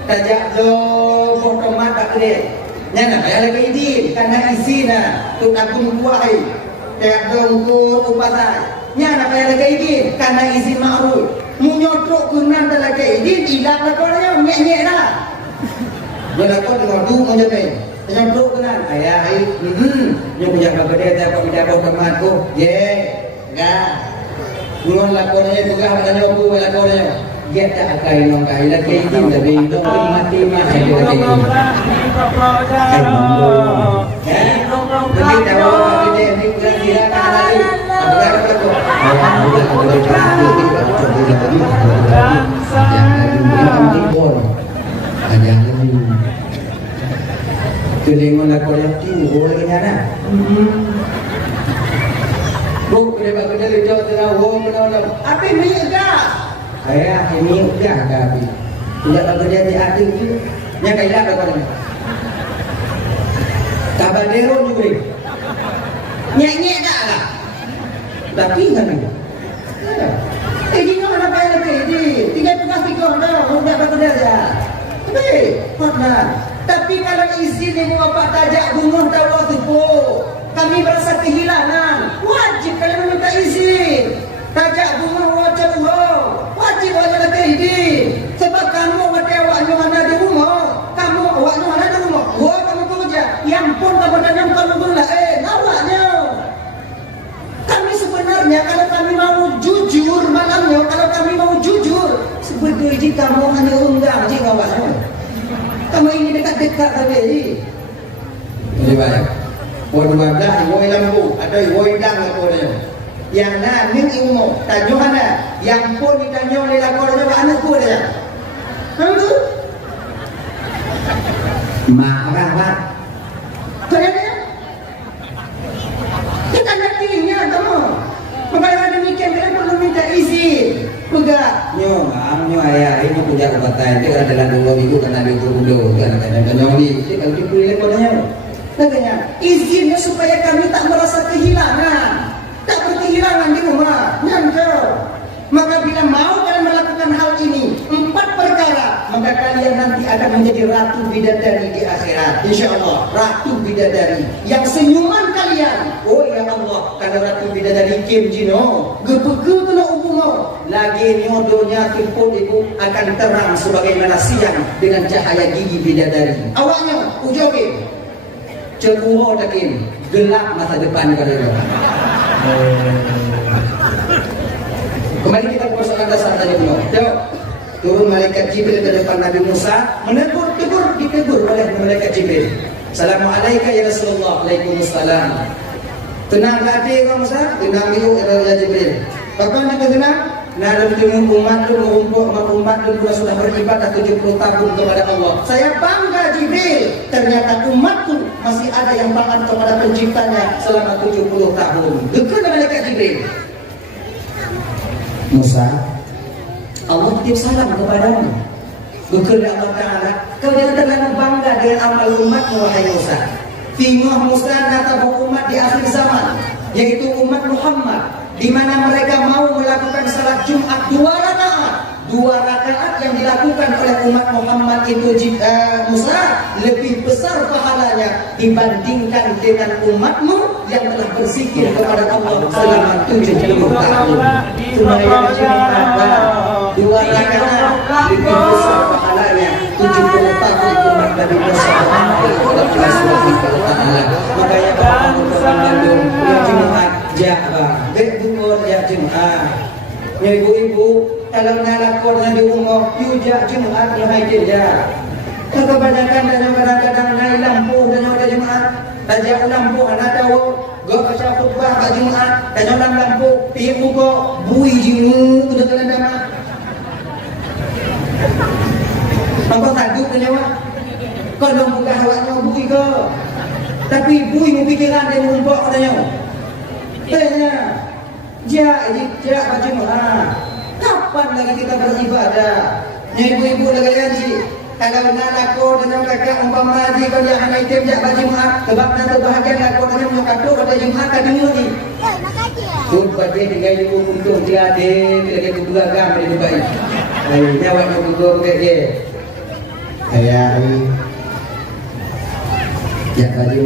tajak do botomat tak boleh. Yang nak payah lagi izin, karena izin tu takun kuai. Tajak do ukur upasai. Yang nak payah lagi izin, karena izin ma'ruf. Munyotok kunan tak lagi izin, hilang lah kau dah, nyek-nyek dah. Jangan kau dengar du menjadi. Jangan perlu kunan, ayah, yang punya bagade tak kau tidak botomat ko, enggak. Ngon lakonnya juga ada nyobu lakonnya. Dia tak akan nongkai lagi ini dari itu mati mati ada lagi. Jadi tahu dia ni bukan dia kan lagi. Apa kata aku? Jangan dibor. Jangan. Kelengon lakonnya tinggal lagi mana? Buk bila kerja di jauh tengah wong menolong. Api minyak gas. Ayah ini gas dah api. Tidak bekerja di hati itu. Yang kailah apa ni? Tabadero juga. Nyek-nyek dah lah. Tapi kan ni. Ini kan apa yang lagi? Tiga tugas tiga dah. Tidak bekerja saja. Tapi, mana? Tapi kalau izin ibu bapa tajak bunga tahu tu kami merasa kehilangan. Wajib kalian meminta izin. Tajak bunga wajib wajib wajib izin. Sebab kamu mati awaknya ada di rumah. Kamu awaknya ada di rumah. Wah kamu kerja. Yang pun kamu tanam kamu gula. Awaknya. Kami sebenarnya kalau kami mau jujur malamnya, kalau kami mau jujur, sebetulnya kamu hanya undang jika awaknya. Kamu ini dekat-dekat saja ni. Ini baik. Pon wadah, woi lampu, ada woi dang apa dia. Yang na ning ilmu, tanyo mana? Yang pun ditanyo ni lakon dia anak ku dia. Hanggu. Marah mat. Kenapa? Kita nantinya kamu. Membayar demikian kita perlu minta izin. Pegang. Nyo ayah ini punya ubatan. Dia adalah 2 minggu kena itu dulu. Kadang-kadang ni. Dia kalau dipilih lakonnya. Katanya, izinnya supaya kami tak merasa kehilangan. Tak berkehilangan di rumah. Nyangka. Maka bila mau kalian melakukan hal ini, 4 perkara, maka kalian nanti akan menjadi ratu bidadari di akhirat. InsyaAllah, ratu bidadari. Yang senyuman kalian, oh ya Allah, karena ratu bidadari Kim Jino, gepegu tu nak hubungo. Lagi nyodonya timpun ibu akan terang sebagaimana siang dengan cahaya gigi bidadari. Awaknya, ujokin. Cekuho takin, gelap masa depan kalian. Kembali kita ke persoalan dasar tadi dulu. Turun malaikat Jibril ke depan Nabi Musa, ditegur oleh malaikat Jibril. Assalamualaikum ya Rasulullah. Waalaikumsalam. Tenang hati kau Musa, tenang dulu ya Jibril. Kapan kita tenang? Nah, dalam umat lu sudah beribadah 70 tahun kepada Allah. Saya bangga Jibril. Ternyata umatku masih ada yang taat kepada penciptanya selama 70 tahun. Dekul malaikat Jibril. Musa, Allah titip salam kepadamu. Dekul Allah Ta'ala, kau jangan terlalu bangga dengan amal umatmu wahai Musa. Tinggal Musa natabu umat di akhir zaman, yaitu umat Muhammad, di mana mereka mau melakukan salat Jumat 2 rakaat. 2 rakaat yang dilakukan oleh umat Muhammad itu Musa lebih besar pahalanya dibandingkan dengan umatmu yang telah berzikir kepada Allah selama 70 tahun. Sembahyang Jumat 2 rakaat lebih besar pahalanya 70 tahun umat Nabi Musa sampai kepada Allah Subhanahu wa taala. Makanya kamu Bandung yang Jumat Ja'ba, betul ya Jumat. Ya ibu-ibu, kalau nak lapornya di rumah, yujak Jumat yang hadir ya. Kebanyakan dan kadang-kadang naik lampu dan ada Jumat. Tajak lampu anak tahu, gak baca khutbah kat Jumat, dan orang lampu, pergi buka, bui jimu tu dekat nama. Apa takut tu nyawa? Kalau buka hawaknya bui ke? Tapi bui mu pikiran dia merumpuk katanya. Tanya, jak baca Jumat. Kapan lagi kita beribadah? Ibu-ibu lagi ngaji. Kalau nak laku dengan kakak umpama haji kau yang anak item jak baca Jumat. Sebab nak bahagian laku dengan menyokatu pada Jumat kadang ni. Pun pada dengan ibu untung dia ada lagi beragam dia baik. Nyawa nak gua pakai dia. Ayah ya bagi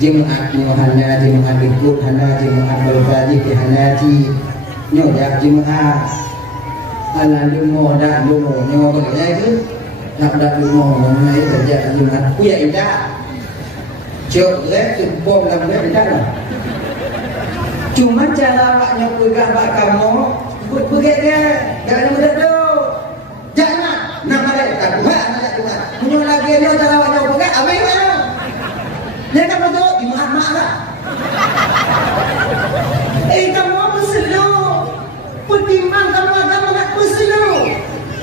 Jemaat Muhana, jemaat Bikut Hana, jemaat Balfadi Hanaji, nyodak jemaat Alan lumo dak lumo nyo boleh ke? Nak dak lumo mengenai kerja jemaat ku ya indah. Cok le cukup lam le indah lah. Cuma cara maknya pegang bak kamu, pegang dia, jangan mudah tu. Jangan nama dia tak buat, nak buat. Punya lagi dia cara maknya pegang, apa yang mana? Dia tak betul, mak lah. Kamu apa selu? Pertimbang kamu agama nak berselu.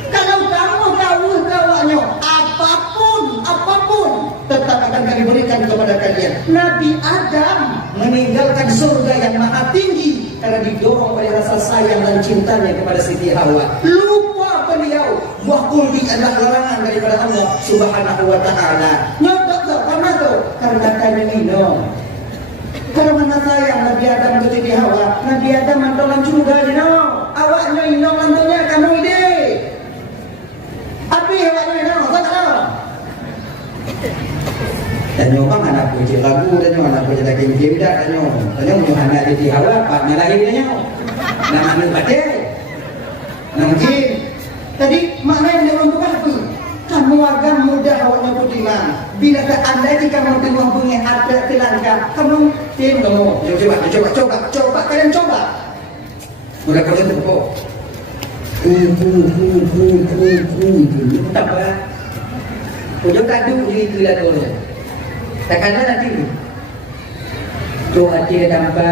Kalau kamu tahu kawannya, apapun tetap akan kami berikan kepada kalian. Nabi Adam meninggalkan surga yang maha tinggi karena didorong oleh rasa sayang dan cintanya kepada Siti Hawa. Lupa beliau buah kulbi adalah larangan daripada Allah Subhanahu wa taala. Nyotok tak karena tu karena kami minum. Kalau mana sayang Nabi Adam ke Siti Hawa, Nabi Adam mantolan juga dino. Awaknya minum mantonya kamu ide. Api awaknya minum, tak tahu. Tanya bang anak puji lagu, tanya anak puji lagi game dah, tanya anak Siti Hawa, pak malahin tanya. Nama anu pakai. Mungkin tadi makna yang diuntungkan apa? Kamu agak mudah awaknya beriman. Bila tak anda jika mau punya ada telangkah, kamu tim kamu. Coba kalian coba. Mudah kalian tepuk. Tak apa. Ujung kadu itu lah tu. Takkan nanti. Tu hati tanpa.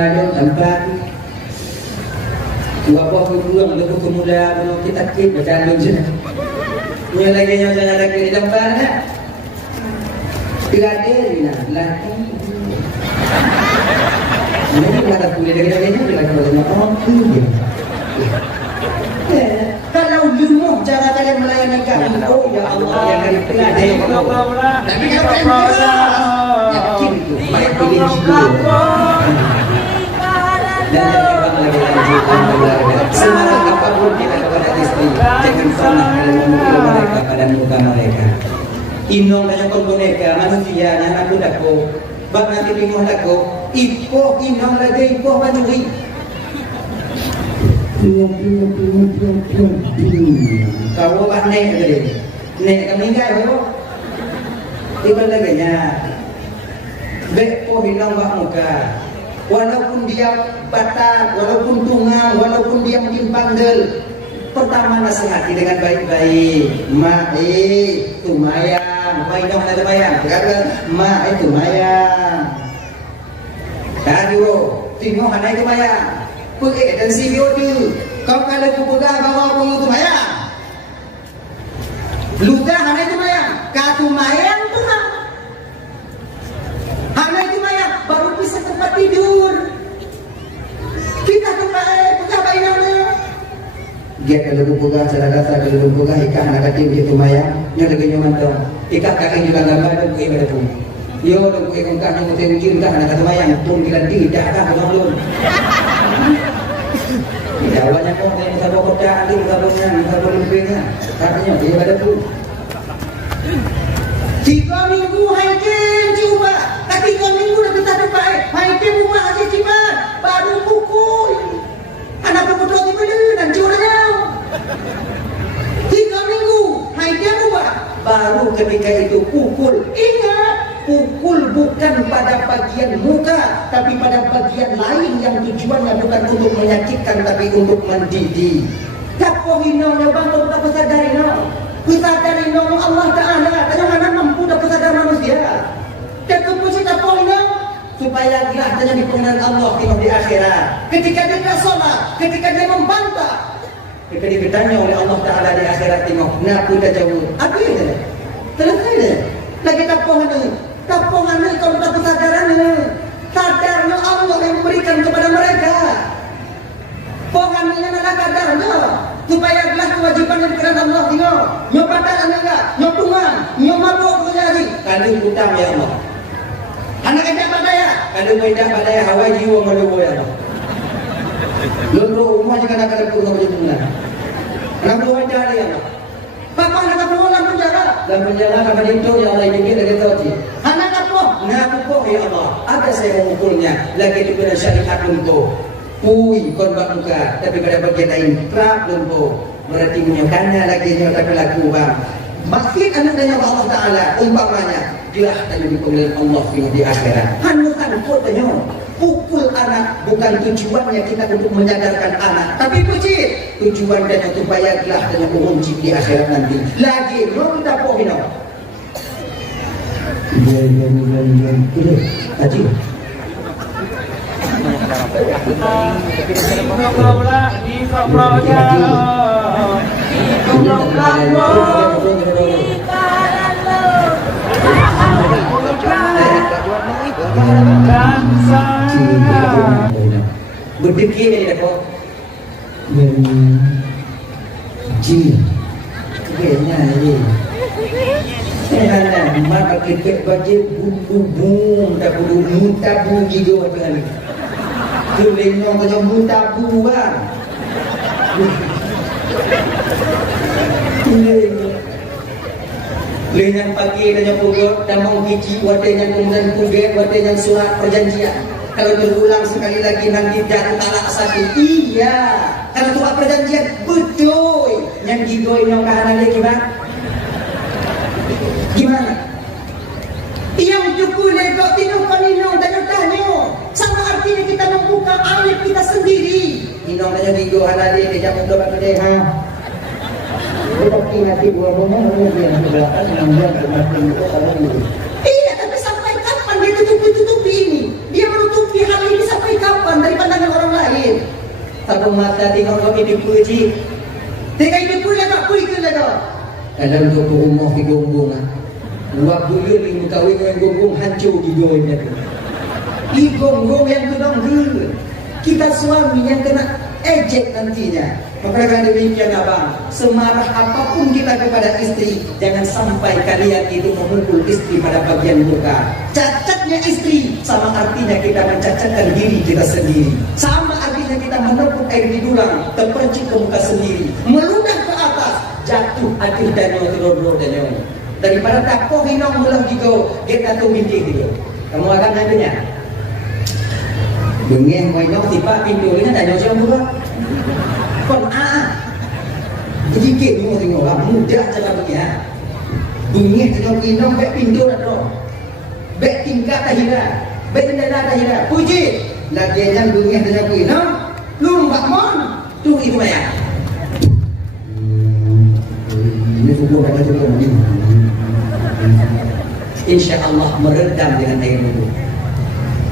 Dua buah kurang lebih kemudah belum kita kit berjalan je. Punya lagi yang jangan lagi di tempat nak. Piladir lagi. Ini ada kulit lagi ni bila kita nak kalau lumuh cara kalian melayani kami. Oh ya Allah yang dari piladir. Tapi kalau yakin tu baik pilih jiwa. Dan semangat apapun kita kepada istri, jangan pernah kalian memukul mereka pada muka mereka. Inong tanya kau boneka manusia yang aku dako, bang nanti bingung dako, ipoh inong lagi ipoh banui. Kau buat naik tadi, naik kami enggak yo. Tiba lagi nya, bepoh inong bak muka. Walaupun dia batak, walaupun tungang, walaupun dia mungkin panggil, pertama nasihati dengan baik-baik. Mak, tumayang, mainong na tumayang. Katakan, mak, tumayang. Tadi tengok hanai tumayang. Dan si video tu, kau kalau kupegang bawa pun tumayang. Luka hanai tumayang, kau tumayang tumayang. Hanai tumayang, baru bisa tempat tidur. Kita pegang bayinya. Dia kalau pegang sadar kalau pegang ikan nak katim dia tumayang, nyo lagi nyo mantong. Ikan kaki juga gambar dan kuih pada pun. Yo dan kuih kongkak nyo mesti mungkin kan nak tumayang pun bila tidak kan belum. Tidak awalnya kau yang sabuk kotak, tu sabuk lumpingnya. Katanya dia pada pun. 3 minggu haikin cuba. Tapi 3 minggu dah kita dapat. Haikin rumah hasil cipat. Baru pukul. Anak berputus tiba dan curahnya. 3 minggu haikin rumah. Baru ketika itu pukul. Ingat, pukul bukan pada bagian muka, tapi pada bagian lain yang tujuannya bukan untuk menyakitkan, tapi untuk mendidik. Kapohino bantu tak sadari no. Kita dari nama Allah Ta'ala. Tanya mana mampu dapat sadar manusia. Dan keputusan kapohino supaya dia hanya di pengenalan Allah di akhirat. Ketika dia tak solat, ketika dia membantah, ketika ditanya oleh Allah Ta'ala di akhirat tengok, nak kita jauh. Apa ini? Selesai dia. Lagi kapohino. Kapohino kalau tak kesadaran sadarnya Allah yang memberikan kepada mereka. Pohonnya adalah kadarnya supaya gelas kewajiban yang diberikan Allah tengok. Nyo batal enggak, nyo tungang, nyo mabuk menjadi. Kandung utang ya Allah. Anak kita pada ya, Kalau tidak badai hawa jiwa malu ya. Lalu rumah juga nak ada kurang macam mana? Kenapa wajar dia? Papa nak apa dalam penjara? Dalam penjara kalau itu yang Allah ini dari tahu ti. Anak apa? Nak apa ya Allah? Ada saya mengukurnya. Lagi itu kena syariat untuk. Pui korban muka, tapi pada bagian lain kerap lumpuh. Berarti menyokannya lagi yang tak berlaku bang. Makin anak dan Allah Taala umpamanya jelas tadi dipanggil Allah di akhirat. Hanutan kotanya pukul anak bukan tujuannya kita untuk menyadarkan anak, tapi puji tujuan dan supaya jelas dan mengunci di akhirat nanti. Lagi mau kita pohino. Haji. Berdekir ni dapat jin kayaknya ni saya mak pakai baju bumbu tak perlu mutabu jigo dengan tu lenong kau mutabu bang lenong pagi dan pukul dan mau biji wadenya kemudian kuget wadenya surat perjanjian. Kalau berulang sekali lagi nanti jatuh talak satu. Iya. Kalau surat perjanjian betul. Yang gigoy nong kahanan lagi bang. Gimana? Yang cukup lego tino kaninong dan tanya. Sama artinya kita membuka aib kita sendiri. Inong tanya gigo hanan lagi jangan doa deh ha. Tapi nanti dua bulan kemudian belakang kemudian kemudian iya, tapi sampai kapan dia tutupi ini? Dia menutupi hal ini sampai kapan dari pandangan orang lain? Satu mata tengok kami dipuji, tengok dipuji tak puji ke lagi? Kalau untuk rumah di gonggong, buat buyur di muka yang gonggong hancur di goynya. Di gonggong yang kena gil, kita suami yang kena ejek nantinya. Maka demikian abang, semarah apapun kita kepada istri, jangan sampai kalian itu memukul istri pada bagian muka. Cacatnya istri sama artinya kita mencacatkan diri kita sendiri. Sama artinya kita menepuk air di dulang, terpercik ke muka sendiri, meludah ke atas, jatuh akhir danau kedua danau. Daripada tak kau hinong mulah juga, kita tu mimpi gitu. Kamu akan nantinya. Dengan mainok tiba pintu ini danau siapa buka? Kon sedikit ni tengok lah mudah cara begini bunyi tengok inong bek pintu dah dong bek tingkat tahira bek dada tahira puji lagi yang bunyi tengok inong lu mbak mon tu itu maya ini subuh dah cukup ni insyaallah meredam dengan air wudhu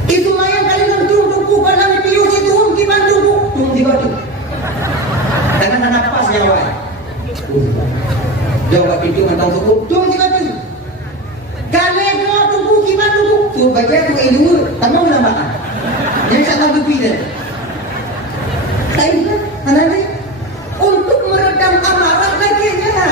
itu maya kalian tunggu pada piu itu gimana tunggu di batu karena nafas nyawa. Jawab pintu mentang tubuh, tunggu juga tu. Kalau tubuh gimana tubuh? Tu baca tu ilmu, tamu nama. Yang sangat berpindah. Tahu anak ni untuk meredam amarah lagi nya.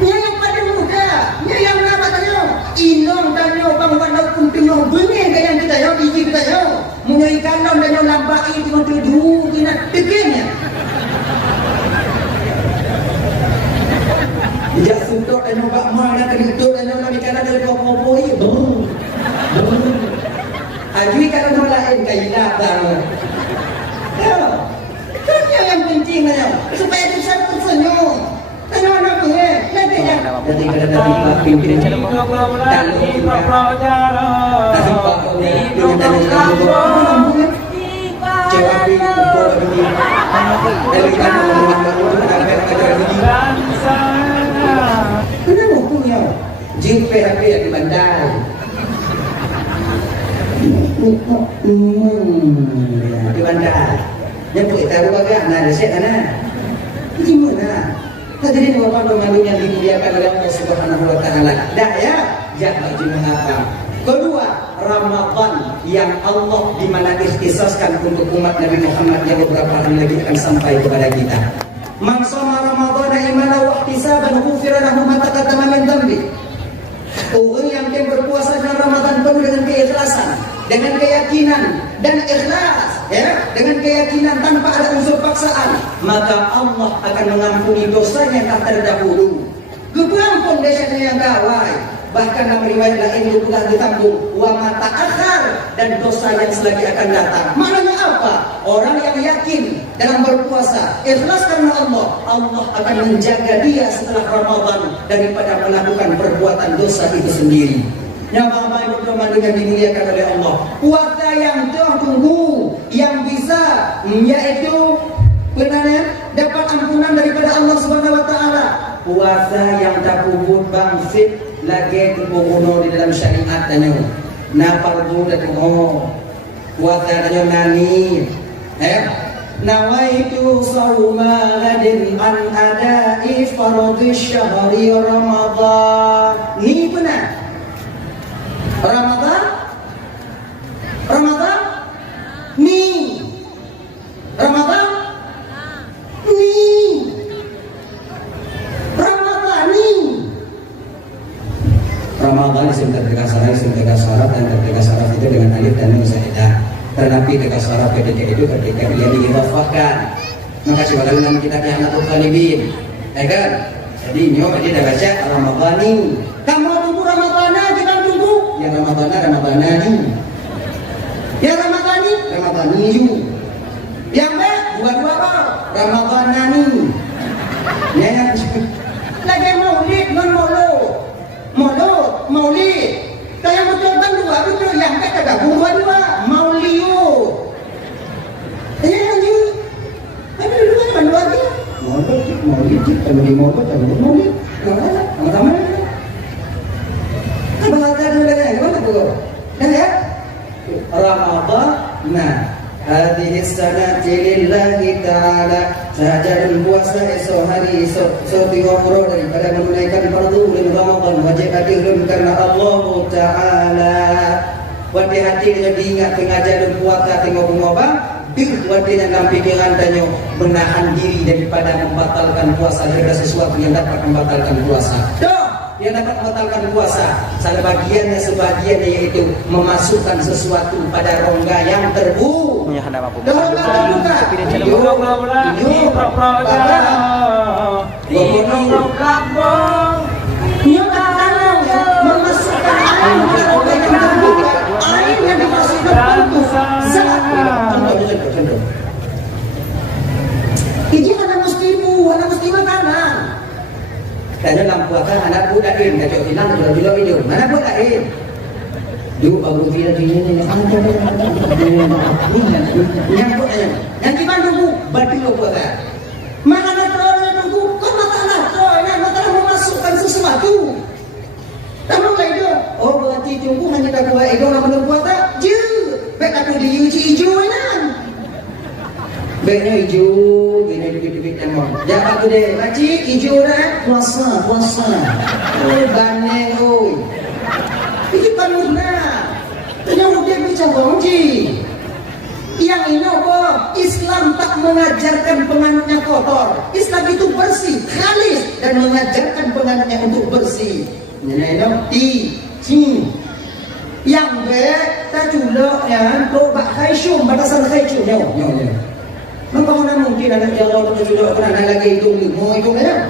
Nya yang pada muda, nya yang nama tanya. Inong tanya bang pada kunting yang bunyi kayak kita yo, biji kita yo. Munyi kanon dan lambat itu tu kena tegenya. Dia sudut dan nampak mana keduduk dan nampak ikan ada kopo-kopo ini ajui kalau orang lain kailah banget ya kan yang penting supaya bisa tersenyum tanya anak tu nanti ya jadi kada pimpin dalam kasih pak ni dengan jawab ini dari kamu kenapa punya jin PHP yang di bandai di bandai yang boleh taruh agak nah reset mana gimana hadirin bapak pemalu yang dimuliakan oleh Allah Subhanahu wa taala dah ya jangan apa kedua Ramadan yang Allah di mana ikhtisaskan untuk umat Nabi Muhammad yang beberapa hari lagi akan sampai kepada kita. Man shoma Ramadan imanan wa ihtisaban ghufira lahu ma taqaddama min dhanbi. Orang yang berpuasa dalam Ramadan penuh dengan keikhlasan, dengan keyakinan dan ikhlas, ya, dengan keyakinan tanpa ada unsur paksaan, maka Allah akan mengampuni dosanya yang terdahulu. Kebuang pondasinya yang gawai. Bahkan dalam riwayat lain itu telah ditanggung wa mata akhar, dan dosa yang selagi akan datang. Maknanya apa? Orang yang yakin dalam berpuasa, ikhlas karena Allah, Allah akan menjaga dia setelah Ramadan daripada melakukan perbuatan dosa itu sendiri. Yang Bapak Ibu teman dengan dimuliakan oleh Allah, puasa yang tunggu, yang bisa yaitu benar dapat ampunan daripada Allah Subhanahu Wa Taala. Puasa yang tak puput bangsit lagi kubunuh di dalam syariat tanya. Napal budak kumo puasa tanya nani. Nawaitu sawma gadin an adai fardhi syahri Ramadan. Ni benar. Ramadan? Ramadan? Ni. Ramadan? Ni. Ramadan ni. Ramadan isim terdekat syarat dan terdekat syarat itu dengan alif dan nun saja. Tetapi terdekat syarat ketika itu ketika dia diidhafahkan. Maka sebagaimana dalam kitab yang Anak Talibin, ya kan? Jadi nyo dia dah baca Ramadhani. Kamu tunggu Ramadhana, kita tunggu. Ya Ramadhani. Ya Ramadhani you. Yang B dua-dua apa? Ramadhanani. Ya yang lagi maulid non maulid. Saya betul kan dua betul yang B kagak dua mauliud. Ya lanjut. Ada dua kan dua lagi. Maulid maulid. Sama-sama. Bahasa dulu lagi gimana tuh? Kan ya? Ramadan. Nah, hadhihi sanati lillahi ta'ala. Sahaja puasa esok hari esok 30 daripada menunaikan fardu bulan Ramadan wajib hadirun karena Allah Ta'ala. Wati hati dia diingat pengajaran puasa tengok pengobang. Wati dalam pikiran tanya menahan diri daripada membatalkan puasa daripada sesuatu yang dapat membatalkan puasa. Yang dapat membatalkan puasa, salah sebagiannya yaitu memasukkan sesuatu pada rongga yang terbuka. Dan dalam puasa anak budak ini kacau bilang bila hidup mana budak ini dulu baru dia ini yang gimana tunggu betul puasa mana ada orang tunggu kau masalah memasukkan sesuatu kamu kayak itu oh berarti tunggu hanya tak buat itu orang belum puasa je baik aku diuji hijau kan baiknya hijau gini dikit-dikit emang jangan aku deh makcik hijau dah puasa oh baneng oi itu kan murna yang udah bicara ji yang ini apa Islam tak mengajarkan penganutnya kotor. Islam itu bersih khalis dan mengajarkan penganutnya untuk bersih yang tak culok ya tobat khaisyum batasan khaisyum mana mungkin anak jauh atau sudah pernah lagi itu mau ikut ya?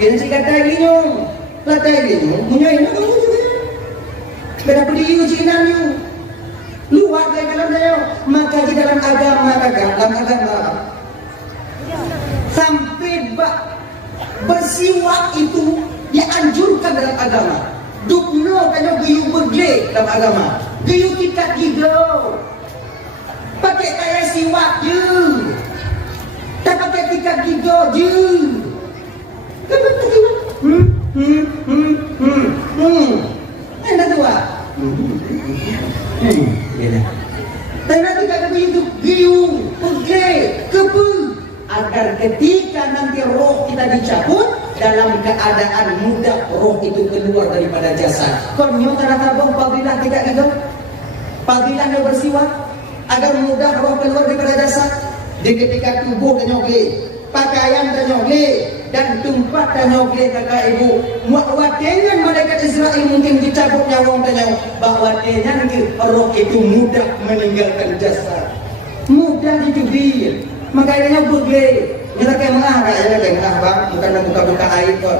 Ini sih kata ini punya ini kamu juga. Beda beli ujian ni, luar dari dalam dia. Maka di dalam agama sampai bersiwak itu dianjurkan dalam agama. Dukno kalau giyu berge dalam agama. Giyu tidak gigo. Pakai kayak siwak je. Tak pakai tikat gigo je. Kenapa tiwak? Ada dua. Karena tidak begitu giyu berge kebu. Agar ketika nanti roh kita dicabut dalam keadaan mudah roh itu keluar daripada jasad. Konyo ternyata fadilah tidak gitu. Fadilahnya bersiwak agar mudah roh keluar daripada jasad. Di ketika tubuh dan nyoge, pakaian dan nyoge, dan tumpat tanya boleh kakak ibu wadengan malaikat Israel mungkin dicabut nyawa tanya bahwa wadengan roh itu mudah meninggalkan jasad, mudah dicubit, makanya boleh nyerahkan mengah kayaknya tengah bang bukan buka-buka air kok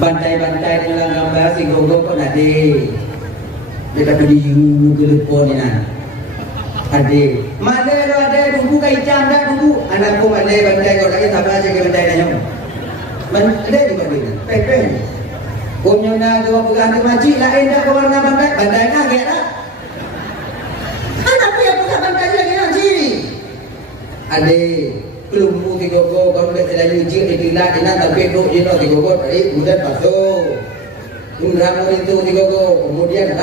bantai-bantai dalam gambar si gogo kok nade dia tak pergi yuk ke lepon ni nak ade mana lo ada tunggu kai jam dah tunggu anakku mana bantai kau lagi sabar aja ke bantai nanya ada juga dia pepe punya na dua pegang tu majik lain dah ke warna bantai bantai nak get dah anak dia pegang bantai lagi nak sini ade kelumpu ti gogo kalau dah tidak nyuci di dilat di nanti pedok je no ti gogo tadi kemudian pasuk Indra itu ti gogo kemudian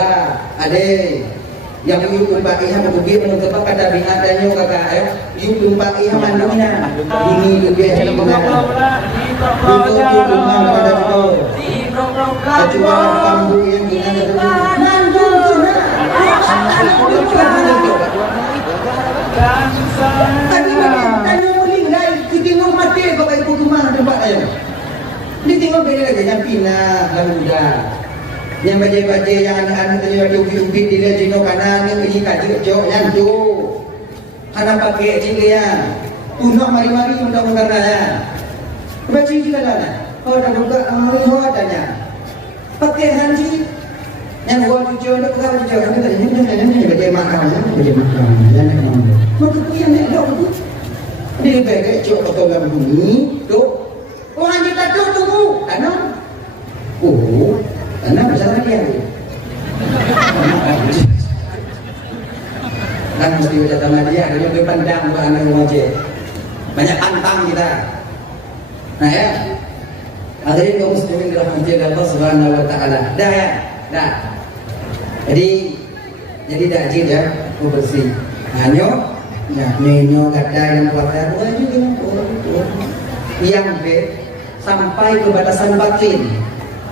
ade yang you tumpak iha berbagi menetap pada binatanya kakak you tumpak iha mandunya ini lebih jadi mengaku itu rumah pada itu acuan kambu yang dengan itu mandu tadi tanya meninggal ditinggal mati bapak ibu rumah tempat ayo ditinggal beda lagi yang pindah lalu dah yang baca-baca yang anak-anak tadi ada ubi-ubi dia jino kanan yang ini kaji jauh yang tu karena pakai jika yang tunjuk mari-mari undang-undang raya baca juga dah oh dah buka amri hoa tanya pakai hanji yang buat cucu ada pakai cucu kami tadi ini baca makan dan maka tu yang nak tu dia pakai jauh potong bumi tu oh hanji tak tu anak karena bersama dia dan mesti baca sama dia ada yang pandang buat anak wajib banyak pantang kita nah ya hadirin kaum muslimin dirahmati Allah Subhanahu wa taala dah ya dah jadi dah ajib ya bersih hanya nah menyo kata yang kuasa yang be sampai ke batasan batin.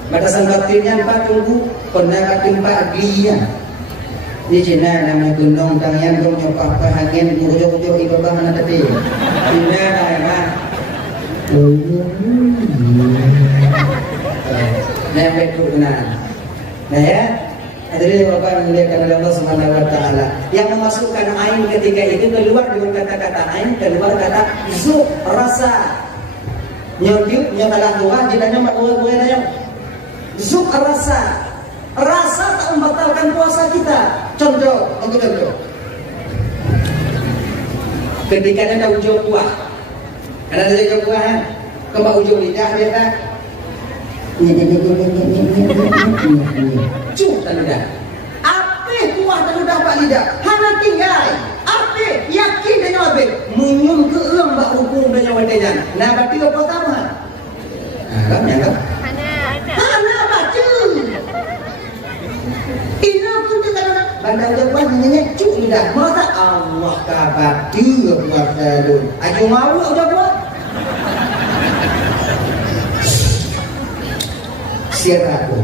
Batasan batinnya empat tunggu pernah timpa agliya di Cina nama gunung tangian dong nyopak angin mujo-mujo di bawah mana tadi Cina daerah nempel turunan nah ya hadirin bapak memuliakan Allah Subhanahu wa taala yang memasukkan ain ketika itu keluar dengan kata-kata ain keluar kata zu rasa nyodip nyotalah dua jadinya mak dua nanya zuk rasa tak membatalkan puasa kita. Contoh, untuk contoh. Ketika ada ujung buah, ada ujung buah, kembali ujung lidah dia tak. Cuk tak lidah. Apa buah tak lidah pak lidah? Hana tinggal. Apa yakin dengan apa? Menyum ke lembak hukum dengan wadah. Nah, berarti apa pertama? Nah, kan? Bandar depan nyanyi cuk lidah masa Allah kabar dia buat dalun ajo malu udah buat siapa aku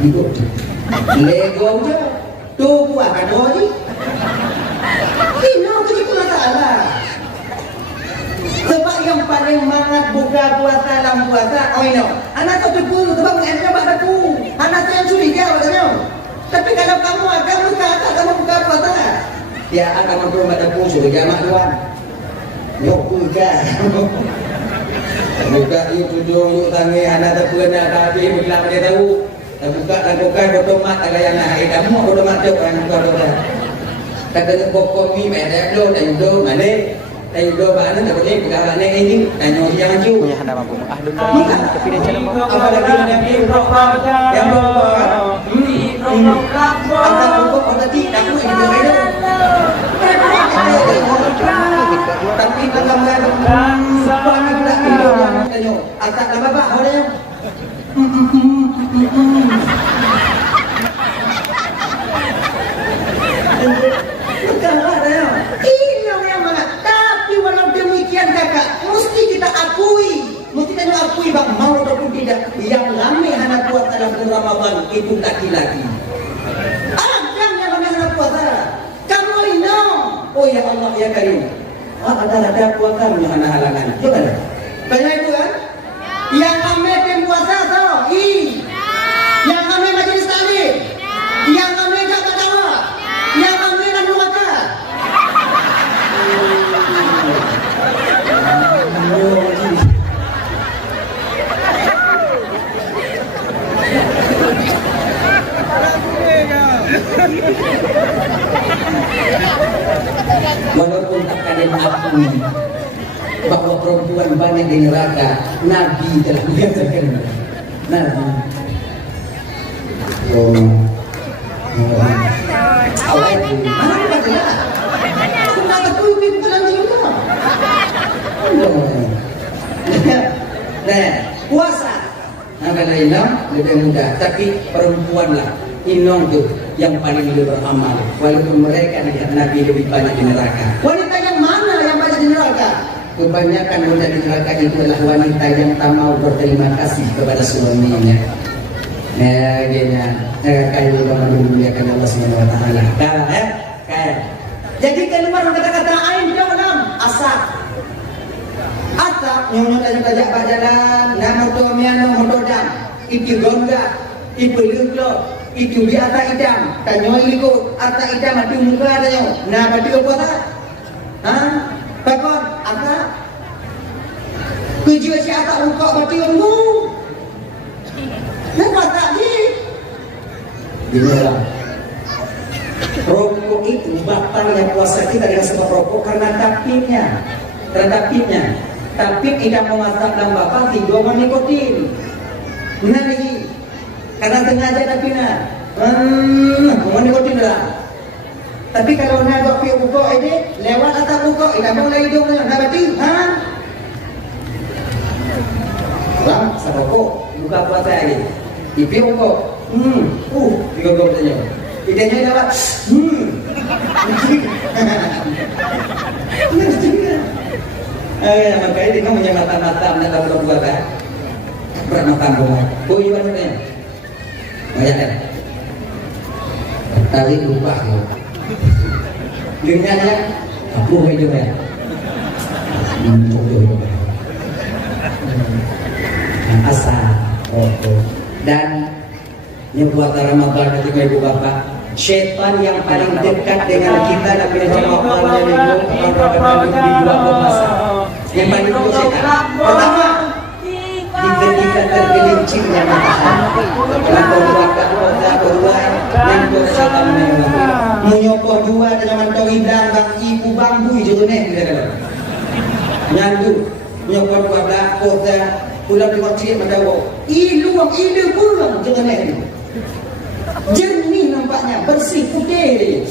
ikut lego je tu buat kado ni ini aku ikut Allah sebab yang paling mangat buka puasa dalam puasa oh ini anak tu tepu sebab mengenai buat tepu anak tu yang curiga katanya tapi kalau kamu akan buka kamu buka puasa ya akan belum ada tepu suruh jamak tuan yuk buka buka yuk tujuh yuk tangi anak tepu nak tapi bila dia tahu buka dan buka otomat ada yang nak kamu otomat tu kan buka kata pokok mi ada lo dan do mana Ayo mana tak boleh perkara ni ini tanya jangan cu. Punya hendak mampu. Dulu tapi dia jalan apa lagi yang berapa? Apa pokok tadi kamu ini ada. Tapi kalau memang suami tak tidur tanya atak apa pak orang bukan ada yang ini yang mana tapi walau demikian kakak mesti kita akui bang mau ataupun tidak yang lami anak puasa dalam bulan Ramadan itu laki-laki ada yang lami anak puasa kamu ini Oh ya Allah ya Karim. Ada puasa menahan halangan. Coba deh. Tanya ibu kan? Yang kami tim puasa tau? Yang kami majelis taklim. Yang kami tak berdakwah. Yang kami lalu makan. Walaupun tak kalian akui bahwa perempuan banyak di neraka, Nabi telah menyatakan. Nabi. Mana kita? Sudah takut kita dalam juga. Nah, puasa. Kalau Inong lebih mudah, tapi perempuanlah Inong tu yang paling lebih beramal. Walaupun mereka tidak Nabi lebih banyak di neraka. Wanita yang mana yang banyak di neraka? Kebanyakan wanita di neraka itu adalah wanita yang tak mau berterima kasih kepada suaminya. Nah, gini, kayu bangun memuliakan Allah Subhanahu Wa Taala. Kayak. Jadi keluar kata-kata ain dalam asap. Asap nyonya tajak pak jalan, nama tu miano mododam, itu gonda, itu luklo, itu biasa idam, tanyo ikut, ata idam mati muka tanyo. Nah, bati apa tak? Pakon, apa? Tujuh si ata muka bati umbu. Nampak tak ni? Inilah. Rokok itu batalnya puasa kita dengan sebab rokok karena tapirnya. Tapir tidak memasak dalam bapak tiga nikotin. Benar lagi. Karena sengaja tapirnya. Nikotin lah. Tapi kalau nak buat pihak buka ini lewat atas buka, tidak mau lagi hidungnya. Nak berarti? Orang serokok buka puasa lagi. Ipi buka. Tiga tanya. Idenya dapat. Makanya dia punya mata-mata nak berbuat kan? Bermata bola. Oh iya mana? Banyak kan? Tadi lupa. Dengannya apa itu ya? Asal. Dan yang buat Ramadan ketika ibu bapak, syaitan yang paling dekat dengan kita dan penjamaahnya di dua masa. Yang paling itu syaitan. Pertama, ketika tergelincirnya matahari. Kedua, yang syaitan menyokong dua dengan tau hidang bang ibu bambu itu nih nyandu menyokong dua belah kota pulang di kecil mendawa iluang pulang jangan ini jernih nampaknya bersih putih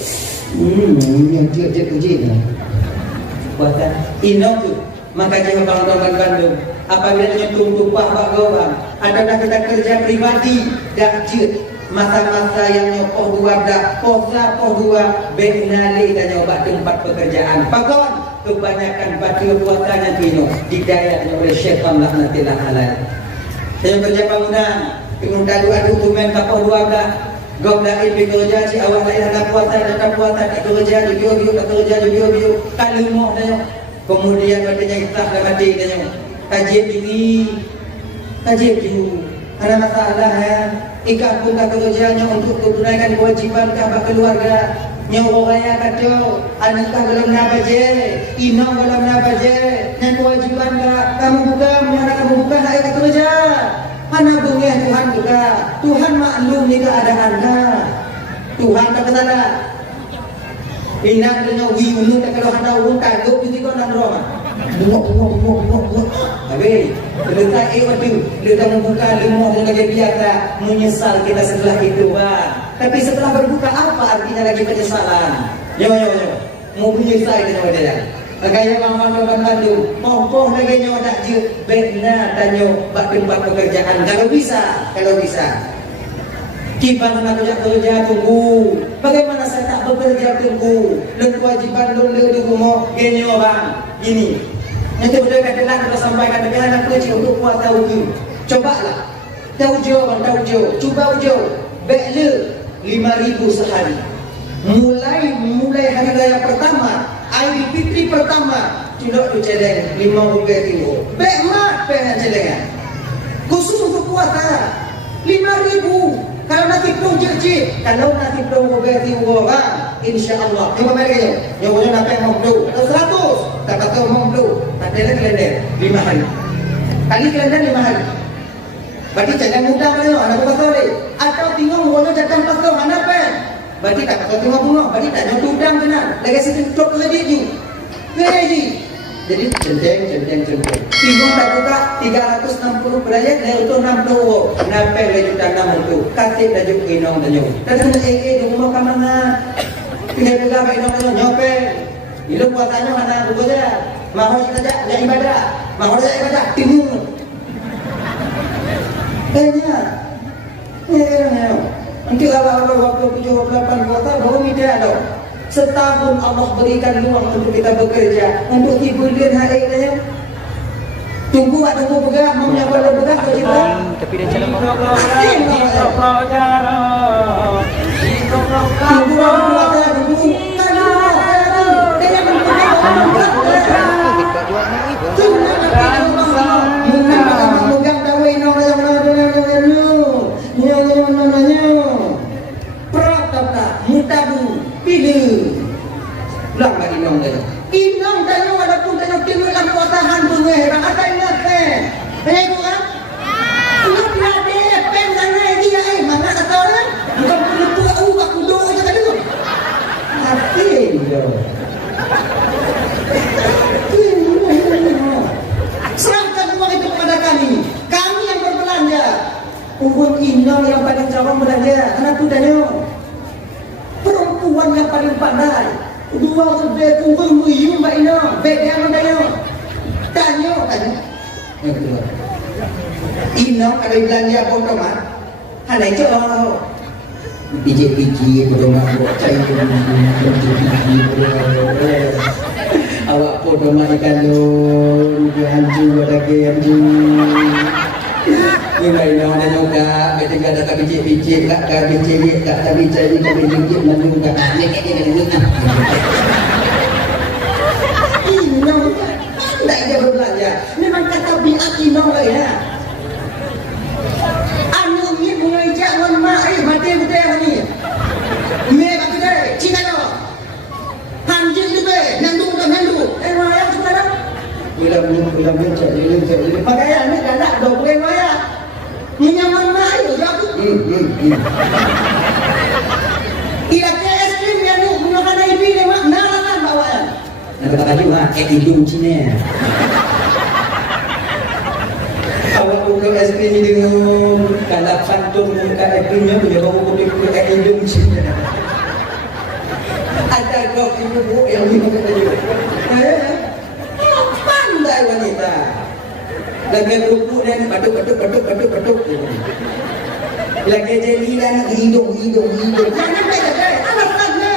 yang dia puji buatan Inong tu maka jangan bangun Bandung apabila nyentuh tumpah pak gawang adakah kita kerja pribadi dak jut masa-masa yang nyopoh dua dak posa poh dua benali dan nyoba tempat pekerjaan pakon kebanyakan batu puasanya kino didaya oleh syaitan laknatillah alaih saya kerja bangunan kemudian dua dokumen kapal dua dak gobda ilmi kerja si awak lain ada puasa kerja bio kalau mau tanya kemudian katanya ikhlas dan mati tanya kajian diri ada masalah ya ikat pun tak kerjanya untuk tunaikan kewajiban kahbah keluarga nyawa raya kacau anakah dalam nabaje inong dalam nabaje dan kewajiban kamu buka nak ikat kerja mana bungeh Tuhan juga Tuhan maklum ni keadaan Tuhan tak salah inang dengan wiunu tak kalau ada urung kagok jadi kau nak roh bungok habis letak waktu letak membuka lemah dengan lagi biasa menyesal kita setelah itu tapi setelah berbuka apa artinya lagi penyesalan yo mau menyesal dengan dia makanya bang Bandung poh lagi nyawa tak je benar tanya bak tempat pekerjaan kalau bisa Kiban nak kerja tunggu. Bagaimana saya tak bekerja tunggu? Dan kewajiban dulu mau gini bang. Gini. Nanti udah katakan kita sampaikan dengan anak kecil untuk puasa uji. Cobalah. Tahu Cuba ujo. Bela 5,000 sehari. Mulai hari raya pertama Air Fitri pertama tidak tu celeng 5 kilo. Bek mat pengen celengan. Khusus untuk puasa 5.000. Kalau nanti pelung cik-cik, kalau nanti pelung kilo orang, insya-Allah. Cuma mereka nyonya nak mau pelung. Atau 100, tak kata mau pelung. Tak ada kalender 5 hari. Kali kalender 5 hari. Berarti jangan mudah mana anak pasal ni. Atau tengok orang jangan pasal mana pen. Berarti tak kata tengok bunga, berarti tak nyoto udang benar. Lagi situ tok lagi ni. Lagi. Jadi centeng. Tengok tak buka 360 berayat dari untuk 60. Kenapa le juta 60? Kasih dah juk inong tanyo. Dan di rumah ka mana? Tinggal juga ba inong tanyo nyope. Ilu puasanya mana buka saja. Mau saja ya ibadah. Mau saja ibadah timur. Kayaknya nanti awal-awal waktu 78 kota baru media ada. Setahun Allah berikan ruang untuk kita bekerja, untuk hiburan hari ini. Tunggu pegang, mau nyapa pegang ke kita. Tapi dia jalan mau. Lang bagi inong tayo. Inong tayo walaupun tayo tinggal lang puasahan bunga. Bang ada ingat eh. Eh ko kan? Lu berade pen dan dia mana kata orang? Bukan perlu tua ubah kudo aja tadi tu. Tapi yo. Serahkan uang itu kepada kami. Kami yang berbelanja. Uang inong yang paling jauh belanja. Anak putanya. Perempuan yang paling pandai. Dua lebih kumpul muyum mbak ino, beda yang dayo. Tanyo. Yang kedua. Ino kalau belanja potongan, ada itu orang biji potongan buat cair biji. Awak potongan kalau hancur lagi hancur. Ini lain orang dah juga, kita ada tak biji-biji, tak biji-biji, tak biji-biji, mana juga. Inong, tak ada berbelanja. Memang kata biak inong lah ya. Anu ni bunga ijak wan mak mati betul ni. Mereka kita, Cina lo. Hanjir juga, nandu. Wayang sekarang. Ulang cari. Pakaian ni dah nak 20 wayang. Menyaman mak itu jauh. Kira-kira es krim yang tu gunakan IV ni mak narangan bawa. Nak kata lagi mak, hidung Cina. Awak buka es krim ni dengan kalau kantung buka es krimnya punya bau putih hidung Cina. Ada kau ibu yang minum tadi. Pandai wanita. Lagi kerupuk dan batuk. Lagi jeli dan hidung. Mana beda? Alasannya.